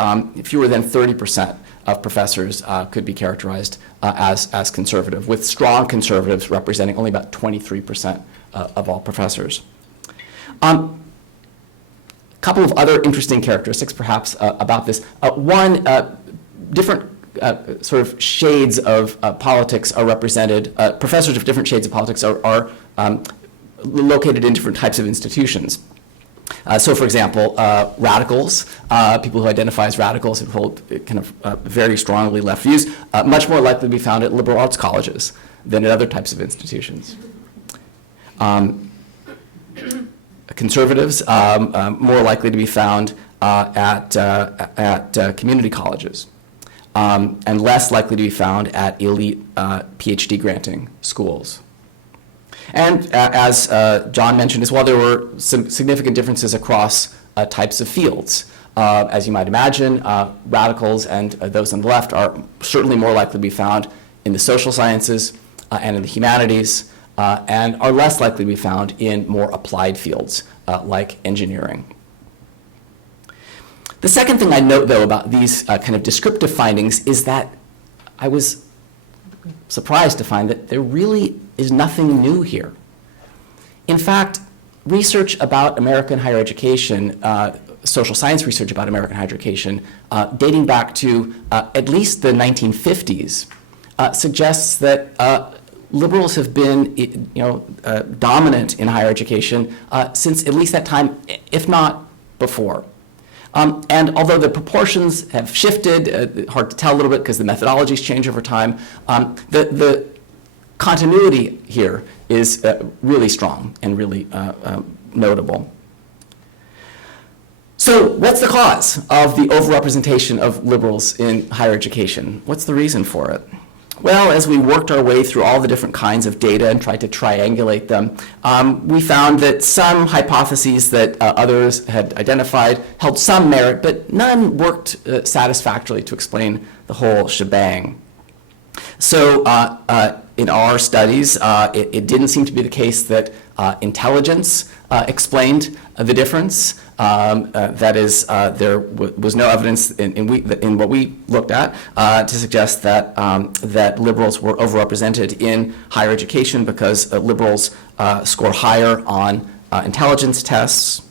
fewer than 30% of professors could be characterized as conservative, with strong conservatives representing only about 23% of all professors. A couple of other interesting characteristics, perhaps, about this. One, different sort of shades of politics are represented. Professors of different shades of politics are located in different types of institutions. So, for example, radicals, people who identify as radicals and hold kind of very strongly left views, much more likely to be found at liberal arts colleges than at other types of institutions. Conservatives, more likely to be found at community colleges, and less likely to be found at elite PhD granting schools. And as John mentioned as well, there were some significant differences across types of fields. As you might imagine, radicals and those on the left are certainly more likely to be found in the social sciences and in the humanities, and are less likely to be found in more applied fields like engineering. The second thing I note, though, about these kind of descriptive findings is that I was surprised to find that there really is nothing new here. In fact, research about American higher education, social science research about American higher education, dating back to at least the 1950s, suggests that liberals have been, dominant in higher education since at least that time, if not before. And although the proportions have shifted, hard to tell a little bit because the methodologies change over time, the continuity here is really strong and really notable. So what's the cause of the overrepresentation of liberals in higher education? What's the reason for it? Well, as we worked our way through all the different kinds of data and tried to triangulate them, we found that some hypotheses that others had identified held some merit, but none worked satisfactorily to explain the whole shebang. So in our studies, it didn't seem to be the case that intelligence explained the difference. That is, there was no evidence in what we looked at to suggest that that liberals were overrepresented in higher education because liberals score higher on intelligence tests.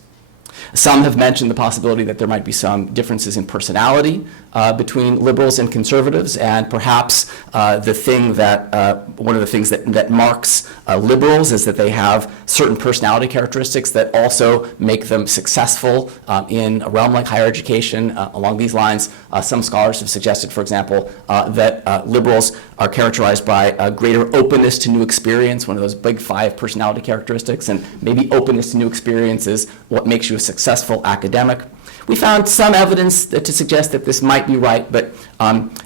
Some have mentioned the possibility that there might be some differences in personality between liberals and conservatives, and perhaps one of the things that marks liberals is that they have certain personality characteristics that also make them successful in a realm like higher education. Along these lines, some scholars have suggested, for example, that liberals are characterized by a greater openness to new experience, one of those big 5 personality characteristics, and maybe openness to new experience is what makes you a successful academic. We found some evidence to suggest that this might be right, but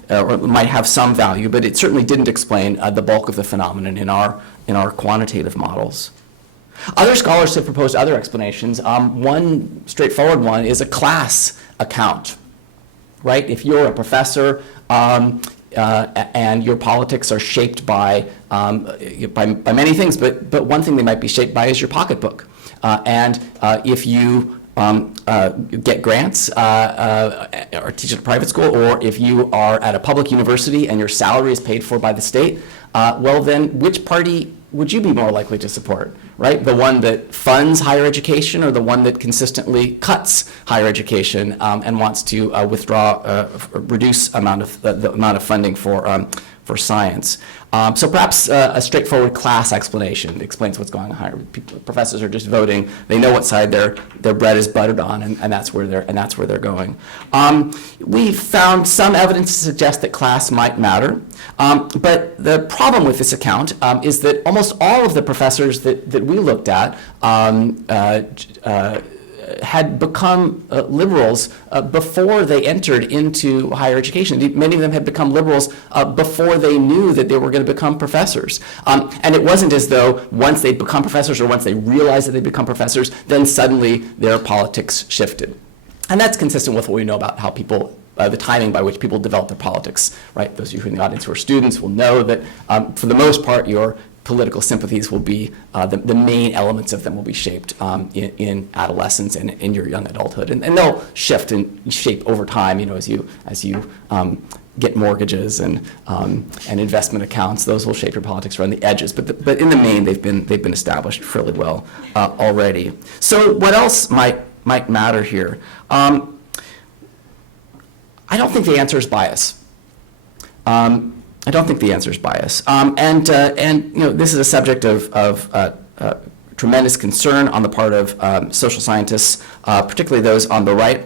or might have some value, but it certainly didn't explain the bulk of the phenomenon in our quantitative models. Other scholars have proposed other explanations. One straightforward one is a class account, right? If you're a professor and your politics are shaped by many things, but one thing they might be shaped by is your pocketbook. And if you get grants or teach at a private school, or if you are at a public university and your salary is paid for by the state, well then which party would you be more likely to support, right? The one that funds higher education or the one that consistently cuts higher education and wants to reduce the amount of funding for for science. So perhaps a straightforward class explanation explains what's going on here. Professors are just voting. They know what side their bread is buttered on, and that's where they're going. We found some evidence to suggest that class might matter, but the problem with this account is that almost all of the professors that we looked at had become liberals before they entered into higher education. Many of them had become liberals before they knew that they were going to become professors. And it wasn't as though once they'd become professors or once they realized that they'd become professors, then suddenly their politics shifted. And that's consistent with what we know about how people, the timing by which people develop their politics, right? Those of you who in the audience who are students will know that for the most part, your political sympathies will be, the main elements of them will be shaped in adolescence and in your young adulthood. And they'll shift and shape over time, as you get mortgages and investment accounts. Those will shape your politics around the edges. But in the main, they've been established fairly well already. So what else might matter here? I don't think the answer is bias. I don't think the answer is bias. And this is a subject of tremendous concern on the part of social scientists, particularly those on the right.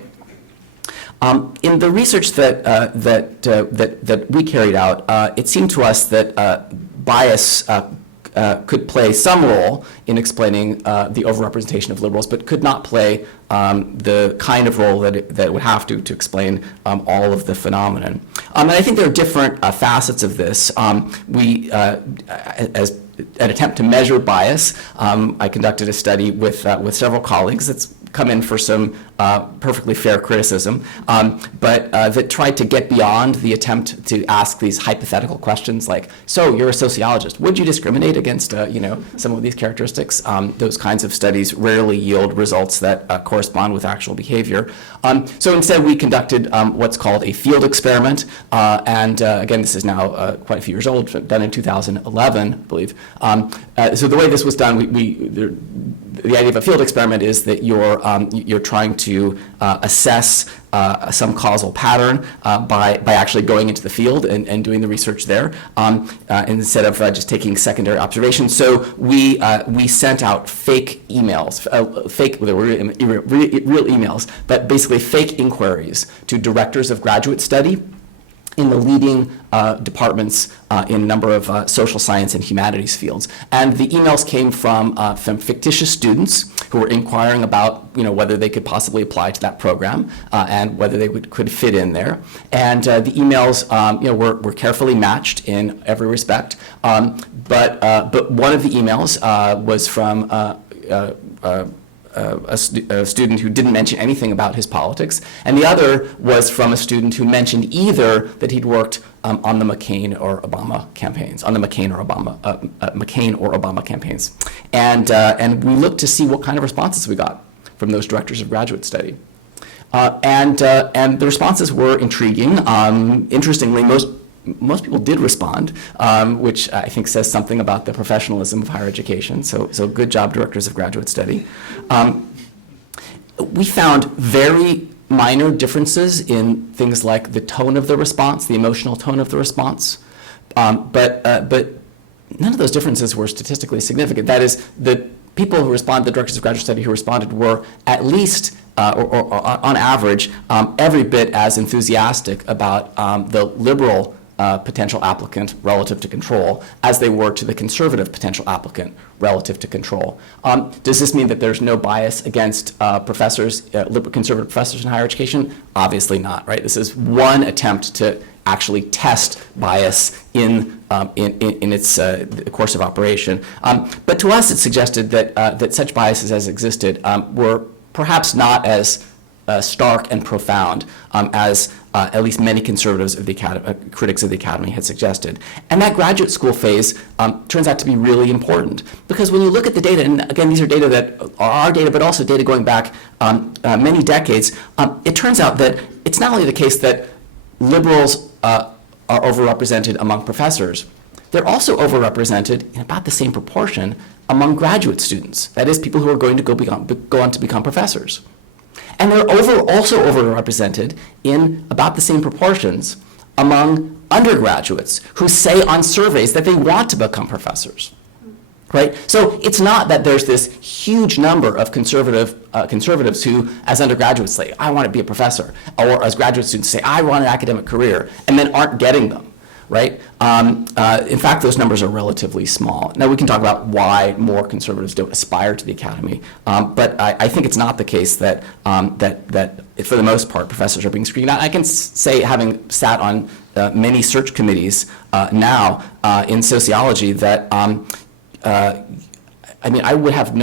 In the research that we carried out, it seemed to us that bias could play some role in explaining the overrepresentation of liberals, but could not play the kind of role that it would have to explain all of the phenomenon. And I think there are different facets of this. As an attempt to measure bias, I conducted a study with several colleagues that's come in for some perfectly fair criticism, but that tried to get beyond the attempt to ask these hypothetical questions like, so you're a sociologist, would you discriminate against some of these characteristics? Those kinds of studies rarely yield results that correspond with actual behavior. So instead we conducted what's called a field experiment, and again, this is now quite a few years old, done in 2011, I believe. So the way this was done, the idea of a field experiment is that you're trying to assess some causal pattern by actually going into the field and doing the research there instead of just taking secondary observations. So we sent out fake emails, they were real emails, but basically fake inquiries to directors of graduate study in the leading departments in a number of social science and humanities fields. And the emails came from fictitious students who were inquiring about whether they could possibly apply to that program and whether they could fit in there. And the emails were carefully matched in every respect. But one of the emails was from a student who didn't mention anything about his politics, and the other was from a student who mentioned either that he'd worked on the McCain or Obama campaigns, McCain or Obama campaigns, and we looked to see what kind of responses we got from those directors of graduate study, and the responses were intriguing. Interestingly, most people did respond, which I think says something about the professionalism of higher education. So good job, directors of graduate study. We found very minor differences in things like the tone of the response, the emotional tone of the response, but none of those differences were statistically significant. That is, the people who responded, the directors of graduate study who responded, were at least or on average every bit as enthusiastic about the liberal potential applicant relative to control as they were to the conservative potential applicant relative to control. Does this mean that there's no bias against professors, conservative professors in higher education? Obviously not, right? This is one attempt to actually test bias in its course of operation. But to us, it suggested that such biases as existed were perhaps not as stark and profound as at least many conservatives of the critics of the academy had suggested. And that graduate school phase turns out to be really important, because when you look at the data, and again, these are data that are our data, but also data going back many decades, it turns out that it's not only the case that liberals are overrepresented among professors, they're also overrepresented in about the same proportion among graduate students. That is, people who are going to go on to become professors. And they're also overrepresented in about the same proportions among undergraduates who say on surveys that they want to become professors. Right? So it's not that there's this huge number of conservatives who, as undergraduates, say, I want to be a professor, or as graduate students say, I want an academic career, and then aren't getting them. Right? In fact, those numbers are relatively small. Now, we can talk about why more conservatives don't aspire to the academy, but I think it's not the case that, that for the most part, professors are being screened out. I can say, having sat on many search committees now in sociology, that I mean, I would have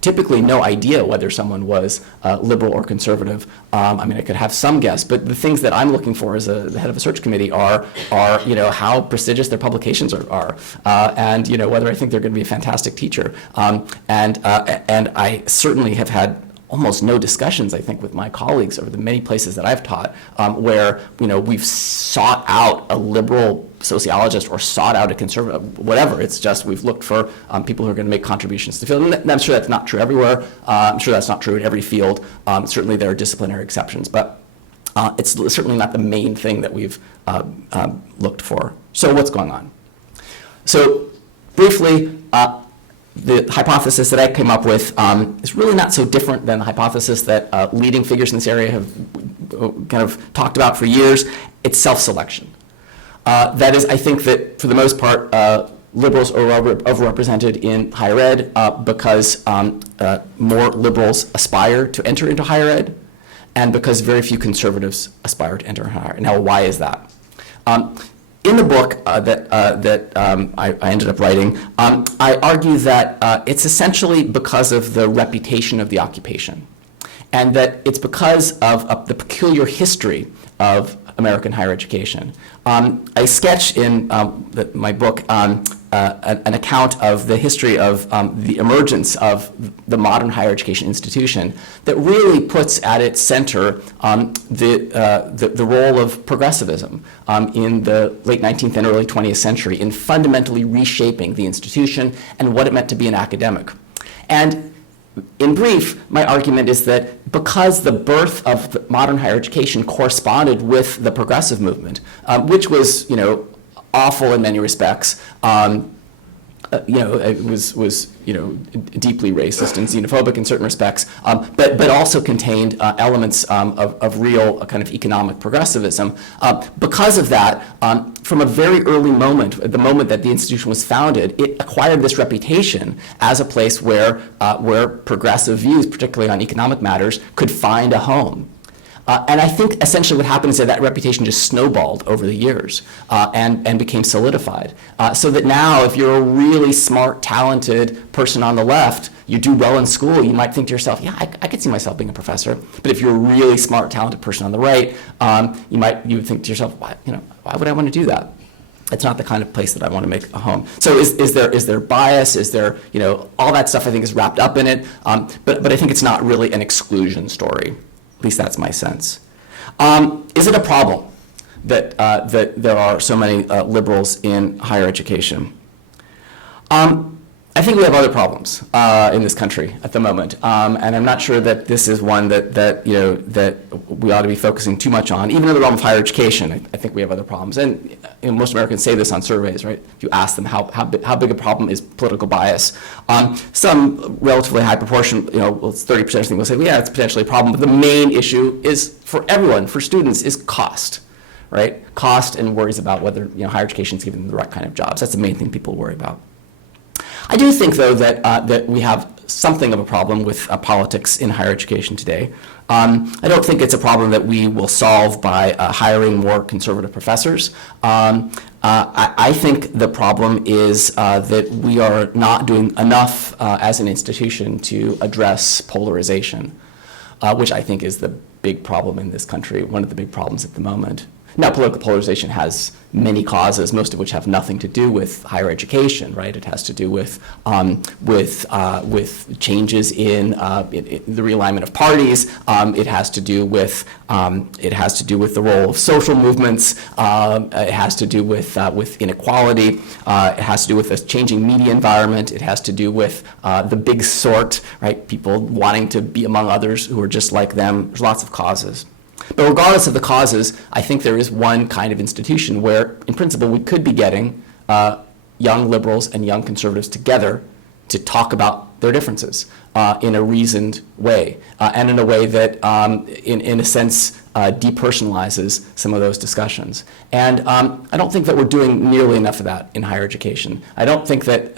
typically no idea whether someone was liberal or conservative. I mean, I could have some guess, but the things that I'm looking for as the head of a search committee are how prestigious their publications are, and whether I think they're going to be a fantastic teacher. And I certainly have had almost no discussions, I think, with my colleagues over the many places that I've taught, where we've sought out a liberal sociologist or sought out a conservative, whatever. It's just we've looked for people who are going to make contributions to the field. And I'm sure that's not true everywhere. I'm sure that's not true in every field. Certainly there are disciplinary exceptions, but it's certainly not the main thing that we've looked for. So what's going on? So briefly, the hypothesis that I came up with is really not so different than the hypothesis that leading figures in this area have kind of talked about for years. It's self-selection. That is, I think that for the most part, liberals are overrepresented in higher ed because more liberals aspire to enter into higher ed, and because very few conservatives aspire to enter higher ed. Now, why is that? In the book that I ended up writing, I argue that it's essentially because of the reputation of the occupation, and that it's because of the peculiar history of American higher education. I sketch in my book an account of the history of the emergence of the modern higher education institution that really puts at its center the role of progressivism in the late 19th and early 20th century in fundamentally reshaping the institution and what it meant to be an academic. And in brief, my argument is that because the birth of the modern higher education corresponded with the progressive movement, which was, awful in many respects, it was deeply racist and xenophobic in certain respects, but also contained elements of real kind of economic progressivism. Because of that, from a very early moment, at the moment that the institution was founded, it acquired this reputation as a place where progressive views, particularly on economic matters, could find a home. And I think essentially what happened is that reputation just snowballed over the years and became solidified. So that now if you're a really smart, talented person on the left, you do well in school, you might think to yourself, yeah, I could see myself being a professor. But if you're a really smart, talented person on the right, you would think to yourself, why would I want to do that? It's not the kind of place that I want to make a home. So is there bias? Is there, all that stuff I think is wrapped up in it. But I think it's not really an exclusion story. At least that's my sense. Is it a problem that there are so many liberals in higher education? I think we have other problems in this country at the moment, and I'm not sure that this is one that we ought to be focusing too much on. Even in the realm of higher education, I think we have other problems. And most Americans say this on surveys, right? If you ask them how big a problem is political bias, some relatively high proportion, it's 30% or something, will say, well, yeah, it's potentially a problem. But the main issue is for everyone, for students, is cost, right? Cost and worries about whether higher education is giving them the right kind of jobs. That's the main thing people worry about. I do think, though, that we have something of a problem with politics in higher education today. I don't think it's a problem that we will solve by hiring more conservative professors. I think the problem is that we are not doing enough as an institution to address polarization, which I think is the big problem in this country, one of the big problems at the moment. Now, political polarization has many causes, most of which have nothing to do with higher education, right? It has to do with changes in the realignment of parties. It has to do with the role of social movements. It has to do with inequality. It has to do with a changing media environment. It has to do with the big sort, right? People wanting to be among others who are just like them. There's lots of causes. But regardless of the causes, I think there is one kind of institution where, in principle, we could be getting young liberals and young conservatives together to talk about their differences in a reasoned way, and in a way that, in a sense, depersonalizes some of those discussions. And I don't think that we're doing nearly enough of that in higher education. I don't think that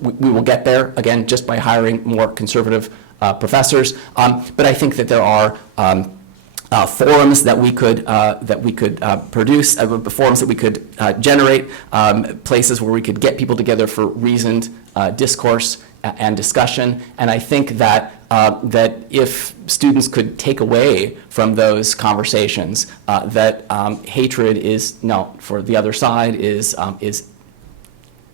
we will get there, again, just by hiring more conservative professors, but I think that there are forums that we could produce, forums that we could generate, places where we could get people together for reasoned discourse and discussion. And I think that that if students could take away from those conversations that hatred is for the other side is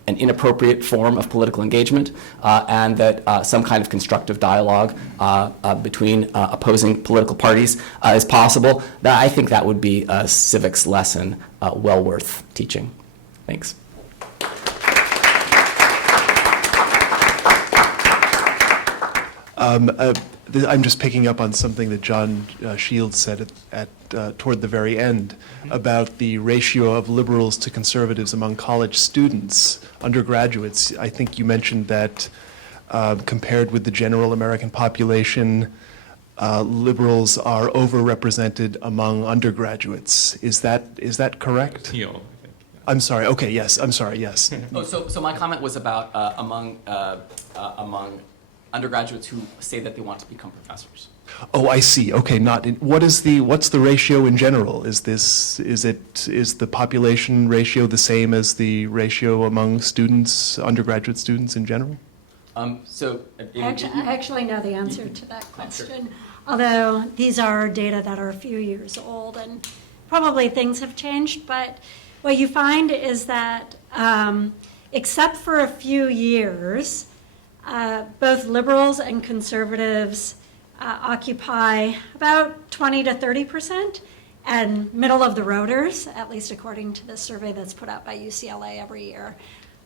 an inappropriate form of political engagement, and that some kind of constructive dialogue between opposing political parties is possible, that I think that would be a civics lesson well worth teaching. Thanks. I'm just picking up on something that John Shields said toward the very end about the ratio of liberals to conservatives among college students, undergraduates. I think you mentioned that compared with the general American population, liberals are overrepresented among undergraduates. Is that correct? Teal, I think. I'm sorry. Okay. Yes. I'm sorry. Yes. Oh, so my comment was about among undergraduates who say that they want to become professors. Oh, I see. Okay, what's the ratio in general? Is the population ratio the same as the ratio among students, undergraduate students in general? I actually know the answer to that question, although these are data that are a few years old and probably things have changed, but what you find is that except for a few years, both liberals and conservatives occupy about 20 to 30%, and middle of the roaders, at least according to the survey that's put out by UCLA every year,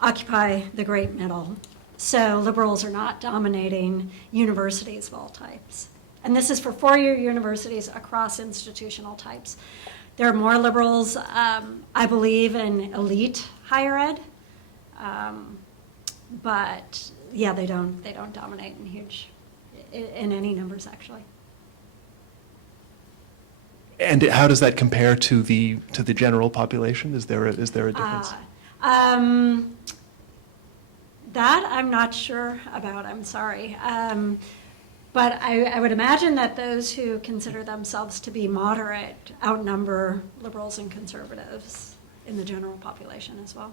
occupy the great middle. So liberals are not dominating universities of all types. And this is for four-year universities across institutional types. There are more liberals, I believe, in elite higher ed, but yeah, they don't dominate in any numbers, actually. And how does that compare to the general population? Is there a difference? That I'm not sure about. I'm sorry. But I would imagine that those who consider themselves to be moderate outnumber liberals and conservatives in the general population as well.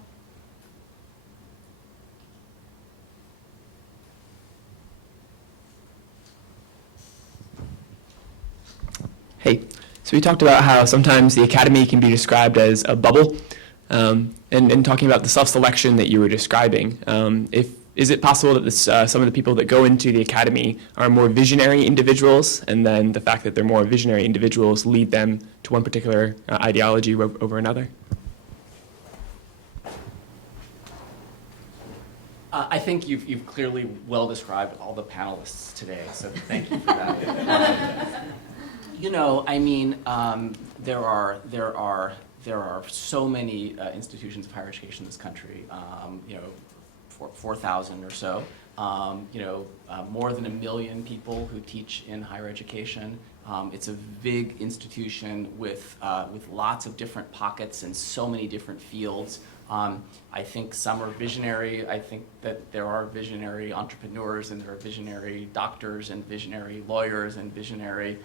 Hey, so we talked about how sometimes the academy can be described as a bubble, and talking about the self-selection that you were describing. Is it possible that some of the people that go into the academy are more visionary individuals, and then the fact that they're more visionary individuals lead them to one particular ideology over another? I think you've clearly well described all the panelists today, so thank you for that. There are so many institutions of higher education in this country. 4,000 or so. More than 1 million people who teach in higher education. It's a big institution with lots of different pockets and so many different fields. I think some are visionary. I think that there are visionary entrepreneurs, and there are visionary doctors and visionary lawyers and visionary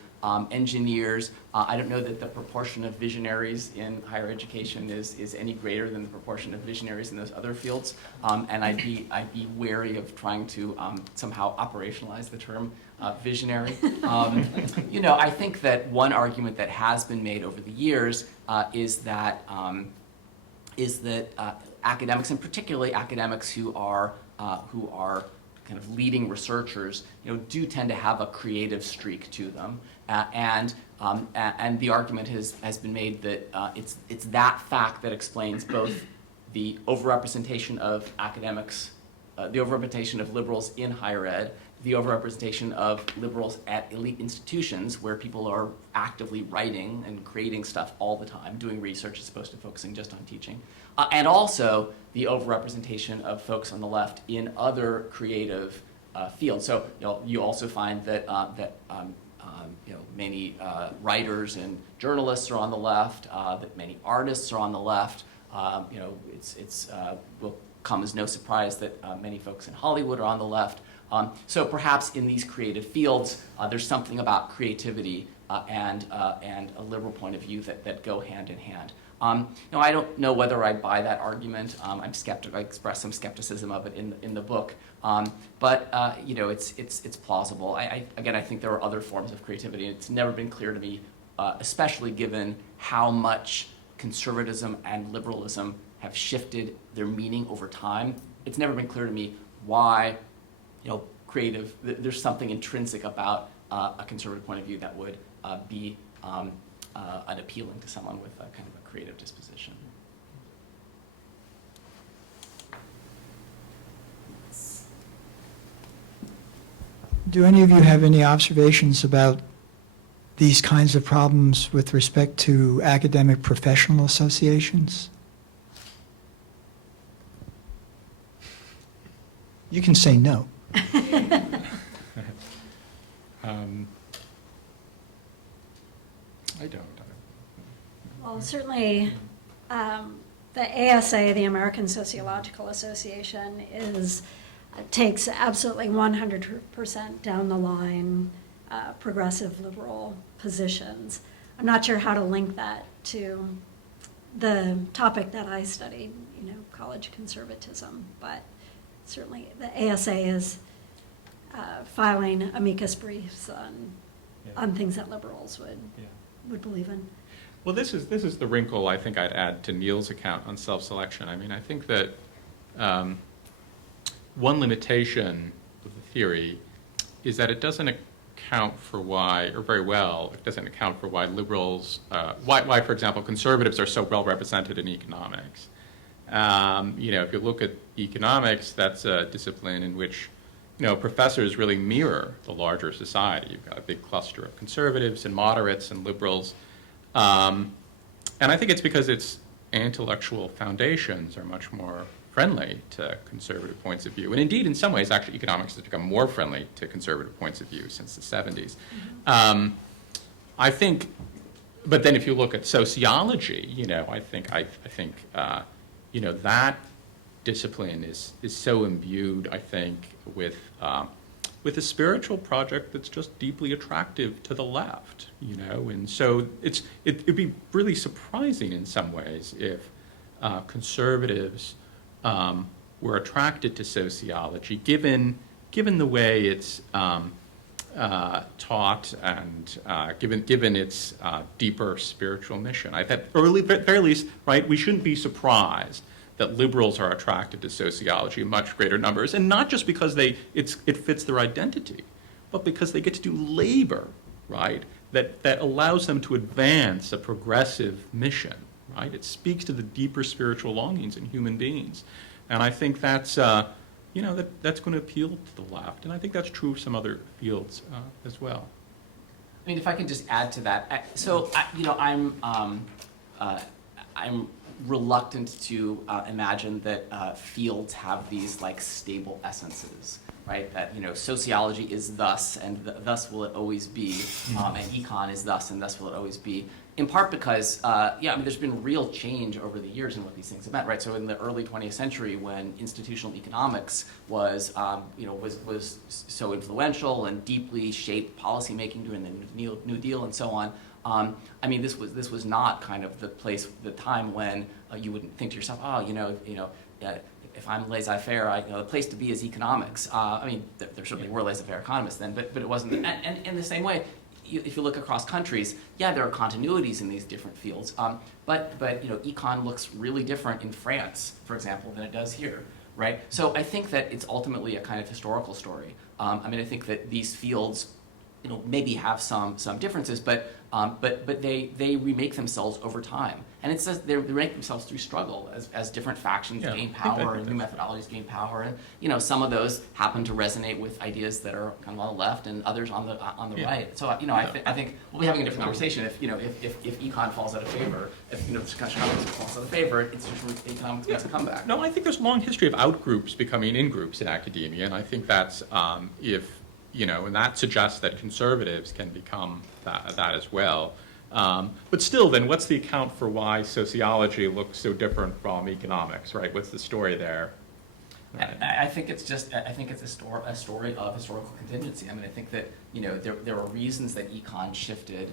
engineers. I don't know that the proportion of visionaries in higher education is any greater than the proportion of visionaries in those other fields. And I'd be wary of trying to somehow operationalize the term visionary. I think that one argument that has been made over the years is that academics, and particularly academics who are kind of leading researchers, do tend to have a creative streak to them, and the argument has been made that it's that fact that explains both the overrepresentation of academics, the overrepresentation of liberals in higher ed, the overrepresentation of liberals at elite institutions where people are actively writing and creating stuff all the time, doing research as opposed to focusing just on teaching. And also the overrepresentation of folks on the left in other creative fields. So you also find that, many writers and journalists are on the left, that many artists are on the left. It's will come as no surprise that many folks in Hollywood are on the left. So perhaps in these creative fields, there's something about creativity and a liberal point of view that go hand in hand. I don't know whether I buy that argument. I'm skeptical. I express some skepticism of it in the book. But it's plausible. I think there are other forms of creativity. It's never been clear to me, especially given how much conservatism and liberalism have shifted their meaning over time. It's never been clear to me why, creative. There's something intrinsic about a conservative point of view that would be unappealing to someone with a kind of a creative disposition. Do any of you have any observations about these kinds of problems with respect to academic professional associations? You can say no. I don't. Well, certainly, the ASA, the American Sociological Association, takes absolutely 100% down the line progressive liberal positions. I'm not sure how to link that to the topic that I studied, college conservatism, but certainly the ASA is filing amicus briefs on things that liberals would believe in. Well, this is the wrinkle I think I'd add to Neil's account on self-selection. I mean, I think that one limitation of the theory is that it doesn't account for it doesn't account for why liberals, why, for example, conservatives are so well represented in economics. If you look at economics, that's a discipline in which, professors really mirror the larger society. You've got a big cluster of conservatives and moderates and liberals. And I think it's because its intellectual foundations are much more friendly to conservative points of view. And indeed, in some ways, actually, economics has become more friendly to conservative points of view since the 70s. I think, but then if you look at sociology, I think that discipline is so imbued, I think, with a spiritual project that's just deeply attractive to the left, and so it'd be really surprising in some ways if conservatives were attracted to sociology, given the way it's taught and given its deeper spiritual mission. I think, or at the very least, right, we shouldn't be surprised that liberals are attracted to sociology in much greater numbers, and not just because it fits their identity, but because they get to do labor, right, that allows them to advance a progressive mission, right? It speaks to the deeper spiritual longings in human beings. And I think that's, that's going to appeal to the left. And I think that's true of some other fields as well. I mean, if I can just add to that. I'm reluctant to imagine that fields have these stable essences, right? That sociology is thus and thus will it always be, and econ is thus and thus will it always be. In part because there's been real change over the years in what these things have meant, right? So in the early 20th century, when institutional economics was so influential and deeply shaped policymaking during the New Deal and so on. This was not kind of the time when you wouldn't think to yourself, if I'm laissez-faire, the place to be is economics. There certainly were laissez-faire economists then, but it wasn't. And in the same way, if you look across countries, there are continuities in these different fields. But econ looks really different in France, for example, than it does here, right? So I think that it's ultimately a kind of historical story. I think that these fields, maybe have some differences, but they remake themselves over time. And it says they remake themselves through struggle as different factions Yeah, gain I think power and new methodologies gain power. And, some of those happen to resonate with ideas that are kind of on the left and others on the right. So, I think we'll be having a different conversation if econ falls out of favor, if, this kind of falls out of favor, institutional economics makes a comeback. No, I think there's a long history of out-groups becoming in-groups in academia, and I think that's, and that suggests that conservatives can become that as well. But still, then, what's the account for why sociology looks so different from economics, right? What's the story there? Right. I think it's a story of historical contingency. I mean, I think that there are reasons that econ shifted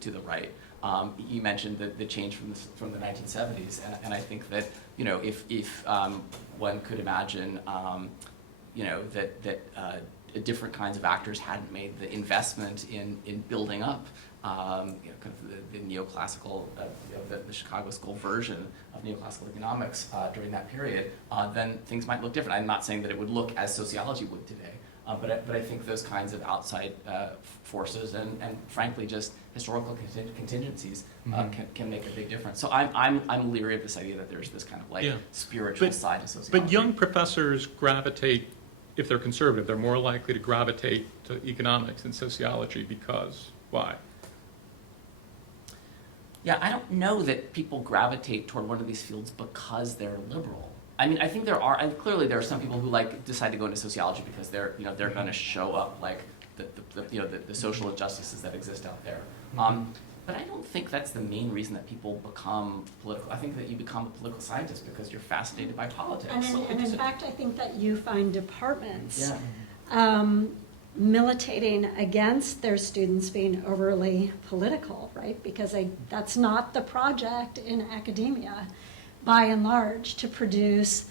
to the right. You mentioned the change from the 1970s, and I think that if one could imagine that different kinds of actors hadn't made the investment in building up kind of the neoclassical, the Chicago School version of neoclassical economics during that period, then things might look different. I'm not saying that it would look as sociology would today, but I think those kinds of outside forces and frankly just historical contingencies can make a big difference. So I'm leery of this idea that there's this kind of spiritual side to sociology. But young professors gravitate, if they're conservative, they're more likely to gravitate to economics than sociology because why? Yeah, I don't know that people gravitate toward one of these fields because they're liberal. I mean, I think clearly there are some people who decide to go into sociology because they're going to show up the social injustices that exist out there. But I don't think that's the main reason that people become political. I think that you become a political scientist because you're fascinated by politics. And in fact, I think that you find departments Yeah. Militating against their students being overly political, right? Because that's not the project in academia, by and large, to produce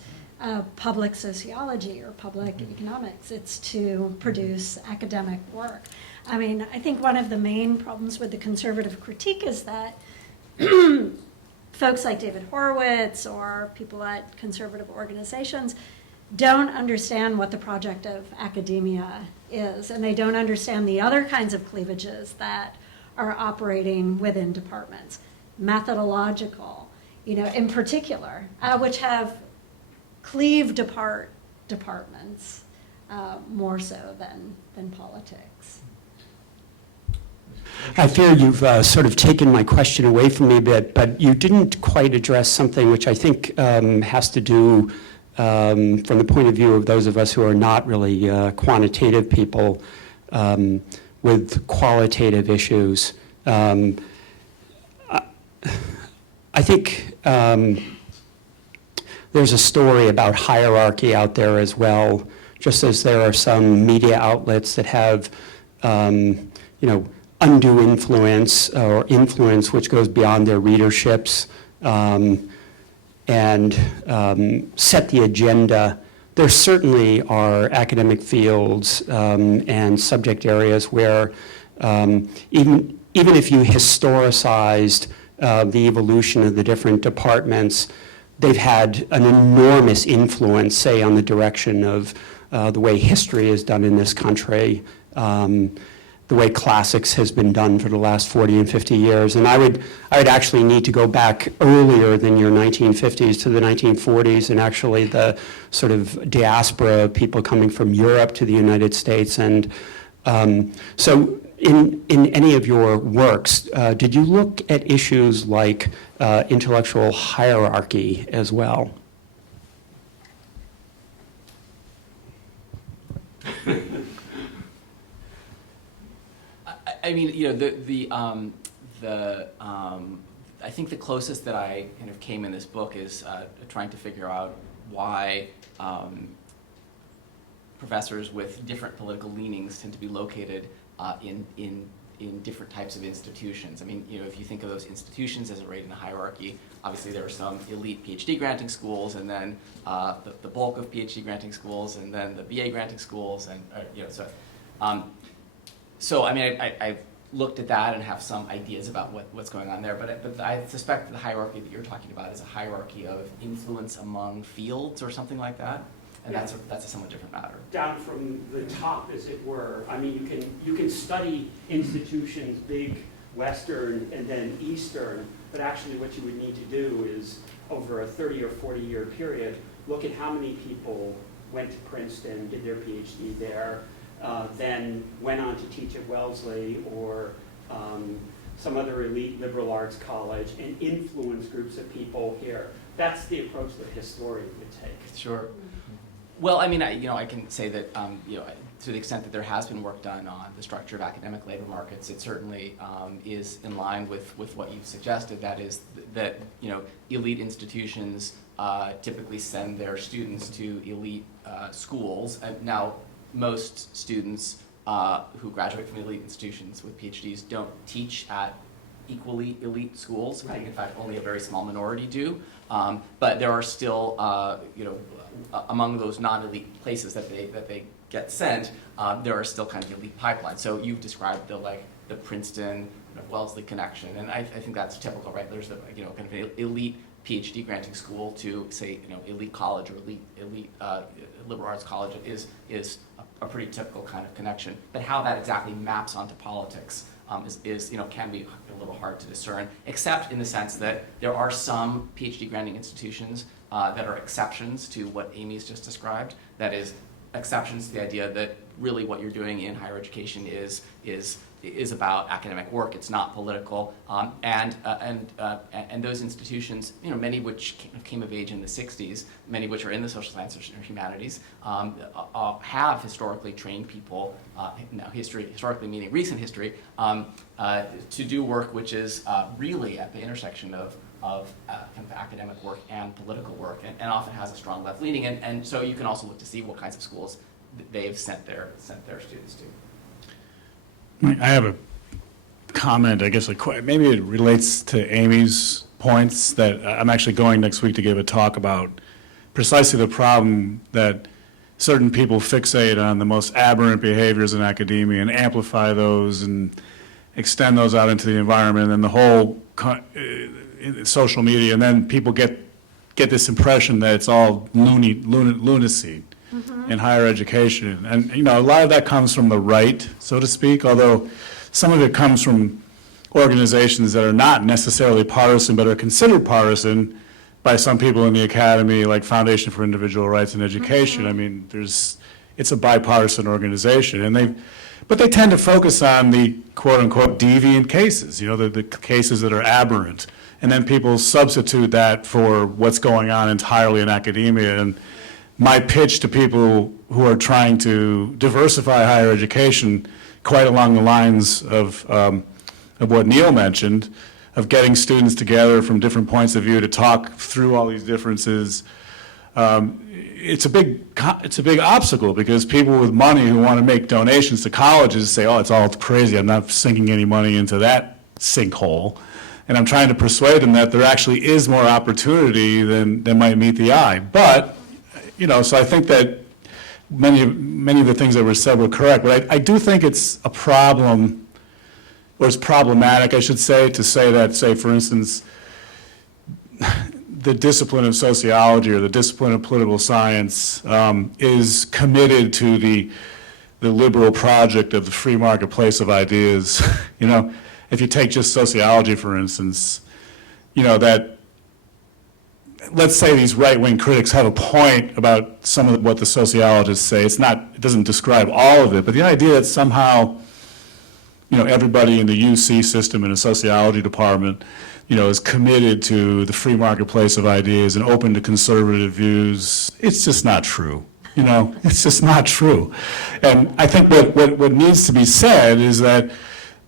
public sociology or public economics. It's to produce academic work. I mean, I think one of the main problems with the conservative critique is that folks like David Horowitz or people at conservative organizations don't understand what the project of academia is, and they don't understand the other kinds of cleavages that are operating within departments, methodological, in particular, which have cleaved apart departments more so than politics. I fear you've sort of taken my question away from me a bit, but you didn't quite address something which I think has to do from the point of view of those of us who are not really quantitative people with qualitative issues. I think there's a story about hierarchy out there as well, just as there are some media outlets that have, undue influence or influence which goes beyond their readerships. And set the agenda. There certainly are academic fields and subject areas where even if you historicized the evolution of the different departments, they've had an enormous influence, say, on the direction of the way history is done in this country, the way classics has been done for the last 40 and 50 years. And I would actually need to go back earlier than your 1950s to the 1940s and actually the sort of diaspora of people coming from Europe to the United States. And so in any of your works, did you look at issues like intellectual hierarchy as well? I mean, I think the closest that I kind of came in this book is trying to figure out why professors with different political leanings tend to be located in different types of institutions. I mean, if you think of those institutions as arrayed in a hierarchy, obviously there are some elite PhD granting schools, and then the bulk of PhD granting schools, and then the BA granting schools, and So I mean, I've looked at that and have some ideas about what's going on there, but I suspect the hierarchy that you're talking about is a hierarchy of influence among fields or something like that. and that's a somewhat different matter. Down from the top, as it were. I mean, you can study institutions, big, Western, and then Eastern, but actually what you would need to do is, over a 30 or 40-year period, look at how many people went to Princeton, did their PhD there, then went on to teach at Wellesley or some other elite liberal arts college, and influence groups of people here. That's the approach that a historian would take. Sure. Well, I mean, I can say that, to the extent that there has been work done on the structure of academic labor markets, it certainly is in line with what you've suggested. That is that, elite institutions typically send their students to elite schools. Now, most students who graduate from elite institutions with PhDs don't teach at equally elite schools. I think, in fact, only a very small minority do. But there are still, among those non-elite places that they get sent, there are still kind of elite pipelines. So you've described the Princeton Wellesley connection, and I think that's typical, right? There's a kind of an elite PhD granting school to, say, elite college or elite liberal arts college is a pretty typical kind of connection. But how that exactly maps onto politics is can be a little hard to discern, except in the sense that there are some PhD granting institutions that are exceptions to what Amy's just described. That is, exceptions to the idea that really what you're doing in higher education is about academic work. It's not political, and those institutions, many of which came of age in the 60s, many of which are in the social sciences or humanities, have historically trained people. Now, historically meaning recent history, to do work which is really at the intersection of kind of academic work and political work, and often has a strong left leaning. And so you can also look to see what kinds of schools they've sent their students to. I have a comment, I guess, maybe it relates to Amy's points, that I'm actually going next week to give a talk about precisely the problem that certain people fixate on the most aberrant behaviors in academia and amplify those and extend those out into the environment and the whole social media, and then people get this impression that it's all lunacy in higher education. And, a lot of that comes from the right, so to speak, although some of it comes from organizations that are not necessarily partisan, but are considered partisan by some people in the academy, like Foundation for Individual Rights and Education. I mean, it's a bipartisan organization, but they tend to focus on the quote-unquote deviant cases, the cases that are aberrant. And then people substitute that for what's going on entirely in academia. And my pitch to people who are trying to diversify higher education, quite along the lines of what Neil mentioned, of getting students together from different points of view to talk through all these differences. It's a big obstacle, because people with money who want to make donations to colleges say, oh, it's all crazy, I'm not sinking any money into that sinkhole. And I'm trying to persuade them that there actually is more opportunity than might meet the eye. But, so I think that many of the things that were said were correct, but I do think it's a problem, or it's problematic, I should say, to say that, for instance, the discipline of sociology or the discipline of political science is committed to the liberal project of the free marketplace of ideas. If you take just sociology, for instance, that, let's say these right-wing critics have a point about some of what the sociologists say. It doesn't describe all of it, but the idea that somehow, everybody in the UC system in a sociology department, is committed to the free marketplace of ideas and open to conservative views, it's just not true. It's just not true. And I think what needs to be said is that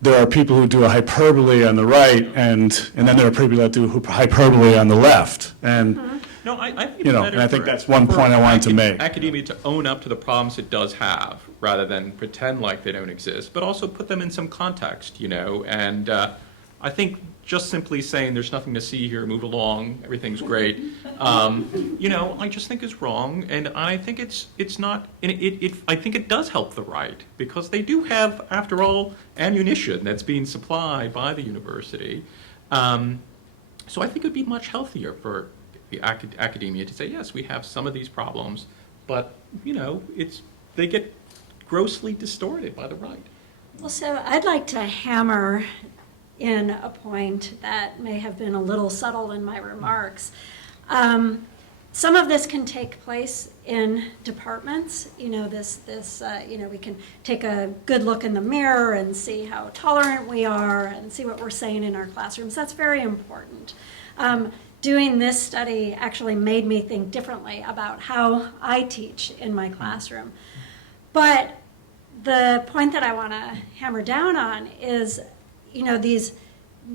there are people who do a hyperbole on the right, and then there are people that do hyperbole on the left. And No, I think it's better and I think for- that's one point I wanted to make. Academia to own up to the problems it does have, rather than pretend like they don't exist, but also put them in some context, and I think just simply saying there's nothing to see here, move along, everything's great, I just think is wrong, and I think it's not. I think it does help the right, because they do have, after all, ammunition that's being supplied by the university. So I think it would be much healthier for the academia to say, yes, we have some of these problems, but, they get grossly distorted by the right. Well, so I'd like to hammer in a point that may have been a little subtle in my remarks. Some of this can take place in departments. We can take a good look in the mirror and see how tolerant we are and see what we're saying in our classrooms. That's very important. Doing this study actually made me think differently about how I teach in my classroom. But the point that I want to hammer down on is,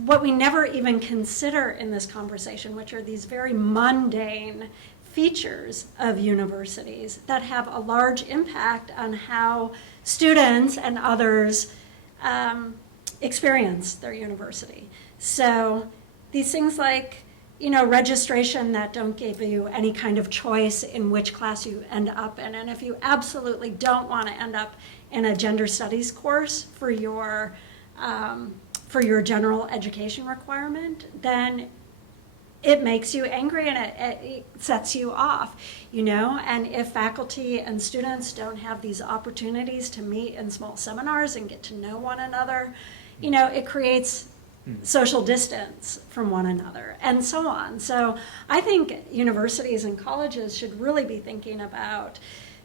what we never even consider in this conversation, which are these very mundane features of universities that have a large impact on how students and others experience their university. So these things like, registration that don't give you any kind of choice in which class you end up in. And if you absolutely don't want to end up in a gender studies course for your general education requirement, then it makes you angry and it sets you off, and if faculty and students don't have these opportunities to meet in small seminars and get to know one another, it creates social distance from one another and so on. So I think universities and colleges should really be thinking about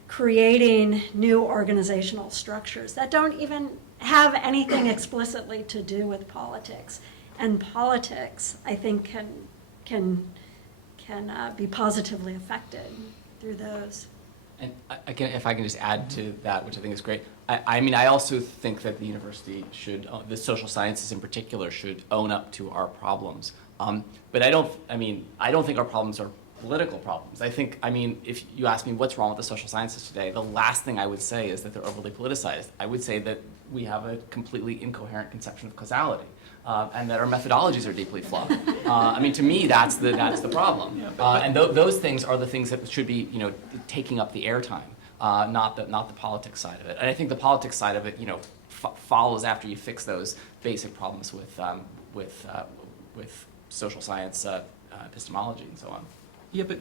creating new organizational structures that don't even have anything explicitly to do with politics. And politics, I think, can be positively affected through those. And again, if I can just add to that, which I think is great, I also think that the university should, the social sciences in particular, should own up to our problems. But I don't think our problems are political problems. I think, if you ask me what's wrong with the social sciences today, the last thing I would say is that they're overly politicized. I would say that we have a completely incoherent conception of causality. And that our methodologies are deeply flawed. To me, that's the problem. And those things are the things that should be, taking up the airtime, not the politics side of it. And I think the politics side of it, follows after you fix those basic problems with social science epistemology and so on. Yeah, but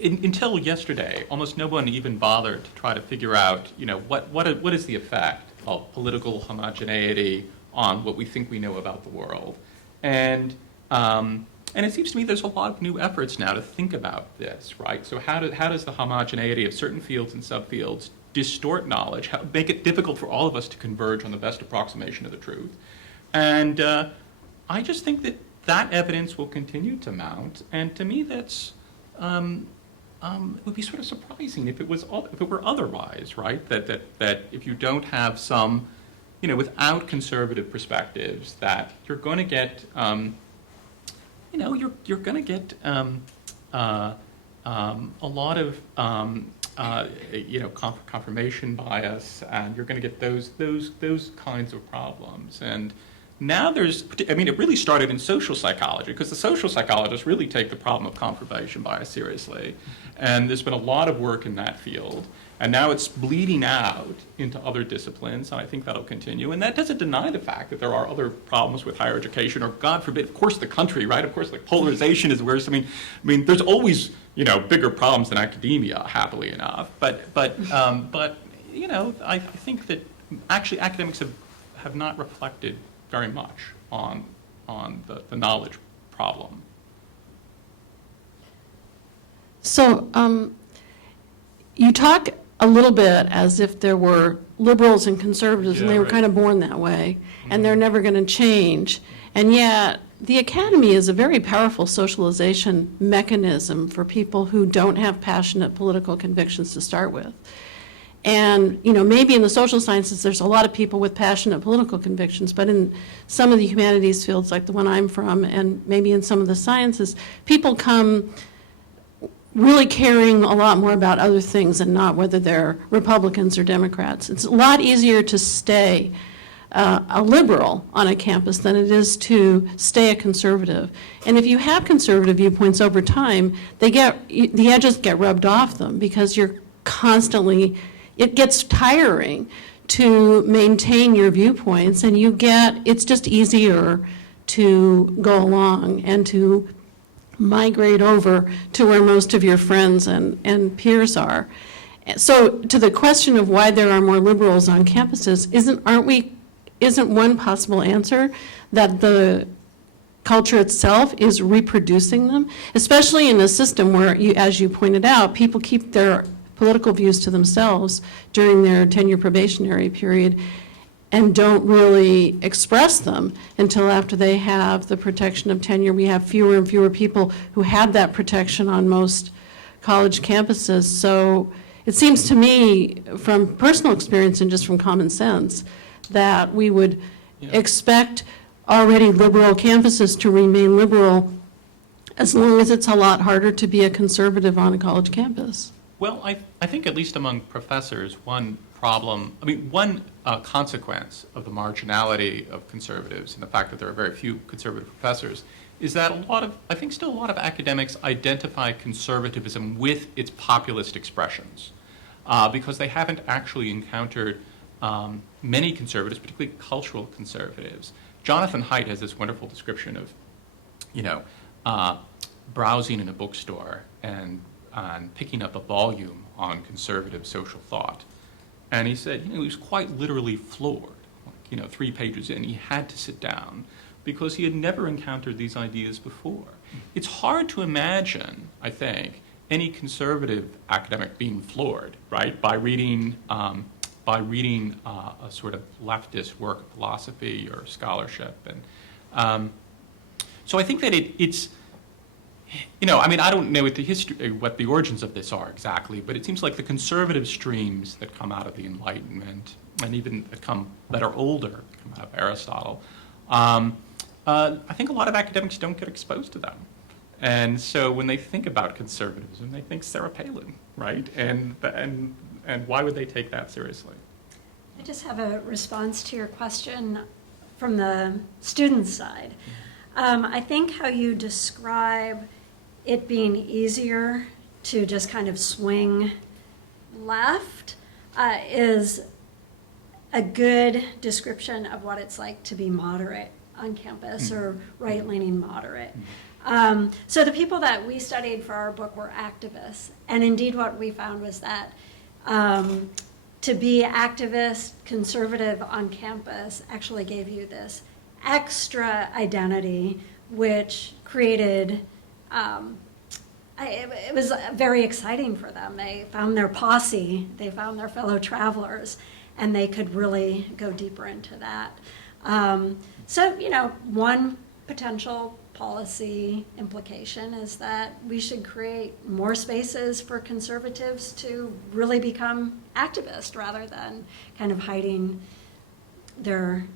until yesterday, almost no one even bothered to try to figure out, what is the effect of political homogeneity on what we think we know about the world. And it seems to me there's a lot of new efforts now to think about this, right? So how does the homogeneity of certain fields and subfields distort knowledge, make it difficult for all of us to converge on the best approximation of the truth? And I just think that evidence will continue to mount, and to me that's, it would be sort of surprising if it were otherwise, right? That if you don't have some, without conservative perspectives, that you're going to get, you're going to get a lot of, confirmation bias, and you're going to get those kinds of problems. And now it really started in social psychology, because the social psychologists really take the problem of confirmation bias seriously. And there's been a lot of work in that field. And now it's bleeding out into other disciplines, and I think that'll continue. And that doesn't deny the fact that there are other problems with higher education, or God forbid, of course, the country, right? Of course, like polarization is worse. There's always, bigger problems than academia, happily enough. But I think that actually academics have not reflected very much on the knowledge problem. So you talk a little bit as if there were liberals and conservatives, and they were kind of born that way, and they're never going to change. And yet, the academy is a very powerful socialization mechanism for people who don't have passionate political convictions to start with. And, maybe in the social sciences, there's a lot of people with passionate political convictions, but in some of the humanities fields, like the one I'm from, and maybe in some of the sciences, people come really caring a lot more about other things and not whether they're Republicans or Democrats. It's a lot easier to stay a liberal on a campus than it is to stay a conservative. And if you have conservative viewpoints over time, the edges get rubbed off them, because you're constantly, it gets tiring to maintain your viewpoints, and it's just easier to go along and to migrate over to where most of your friends and peers are. So to the question of why there are more liberals on campuses, isn't one possible answer that the culture itself is reproducing them, especially in a system where, as you pointed out, people keep their political views to themselves during their tenure probationary period and don't really express them until after they have the protection of tenure. We have fewer and fewer people who have that protection on most college campuses. So it seems to me, from personal experience and just from common sense, that we would expect already liberal campuses to remain liberal as long as it's a lot harder to be a conservative on a college campus. Well, I think at least among professors, one problem, one consequence of the marginality of conservatives and the fact that there are very few conservative professors is that I think still a lot of academics identify conservatism with its populist expressions because they haven't actually encountered many conservatives, particularly cultural conservatives. Jonathan Haidt has this wonderful description of, browsing in a bookstore and picking up a volume on conservative social thought. And he said, he was quite literally floored. 3 pages in, he had to sit down because he had never encountered these ideas before. It's hard to imagine, I think, any conservative academic being floored, right, by reading a sort of leftist work of philosophy or scholarship. And so I think that it's, I don't know what the origins of this are exactly, but it seems like the conservative streams that come out of the Enlightenment, and even that are older, come out of Aristotle, I think a lot of academics don't get exposed to them. And so when they think about conservatism, they think Sarah Palin, right? And why would they take that seriously? I just have a response to your question from the student side. I think how you describe it being easier to just kind of swing left is a good description of what it's like to be moderate on campus or right-leaning moderate. So the people that we studied for our book were activists. And indeed what we found was that to be activist, conservative on campus actually gave you this extra identity, which created, it was very exciting for them. They found their posse, they found their fellow travelers, and they could really go deeper into that. So, one potential policy implication is that we should create more spaces for conservatives to really become activists rather than kind of hiding their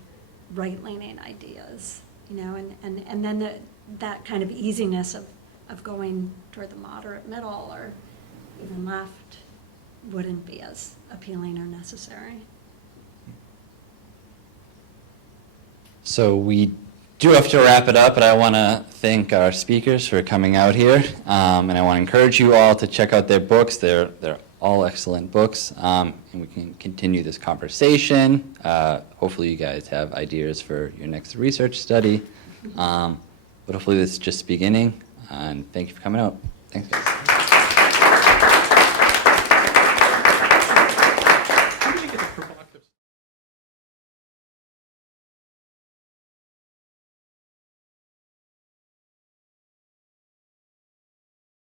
right-leaning ideas, and then that kind of easiness of going toward the moderate middle or even left wouldn't be as appealing or necessary. So we do have to wrap it up, but I want to thank our speakers for coming out here, and I want to encourage you all to check out their books. They're all excellent books, and we can continue this conversation. Hopefully you guys have ideas for your next research study, but hopefully this is just beginning, and thank you for coming out. Thanks, guys.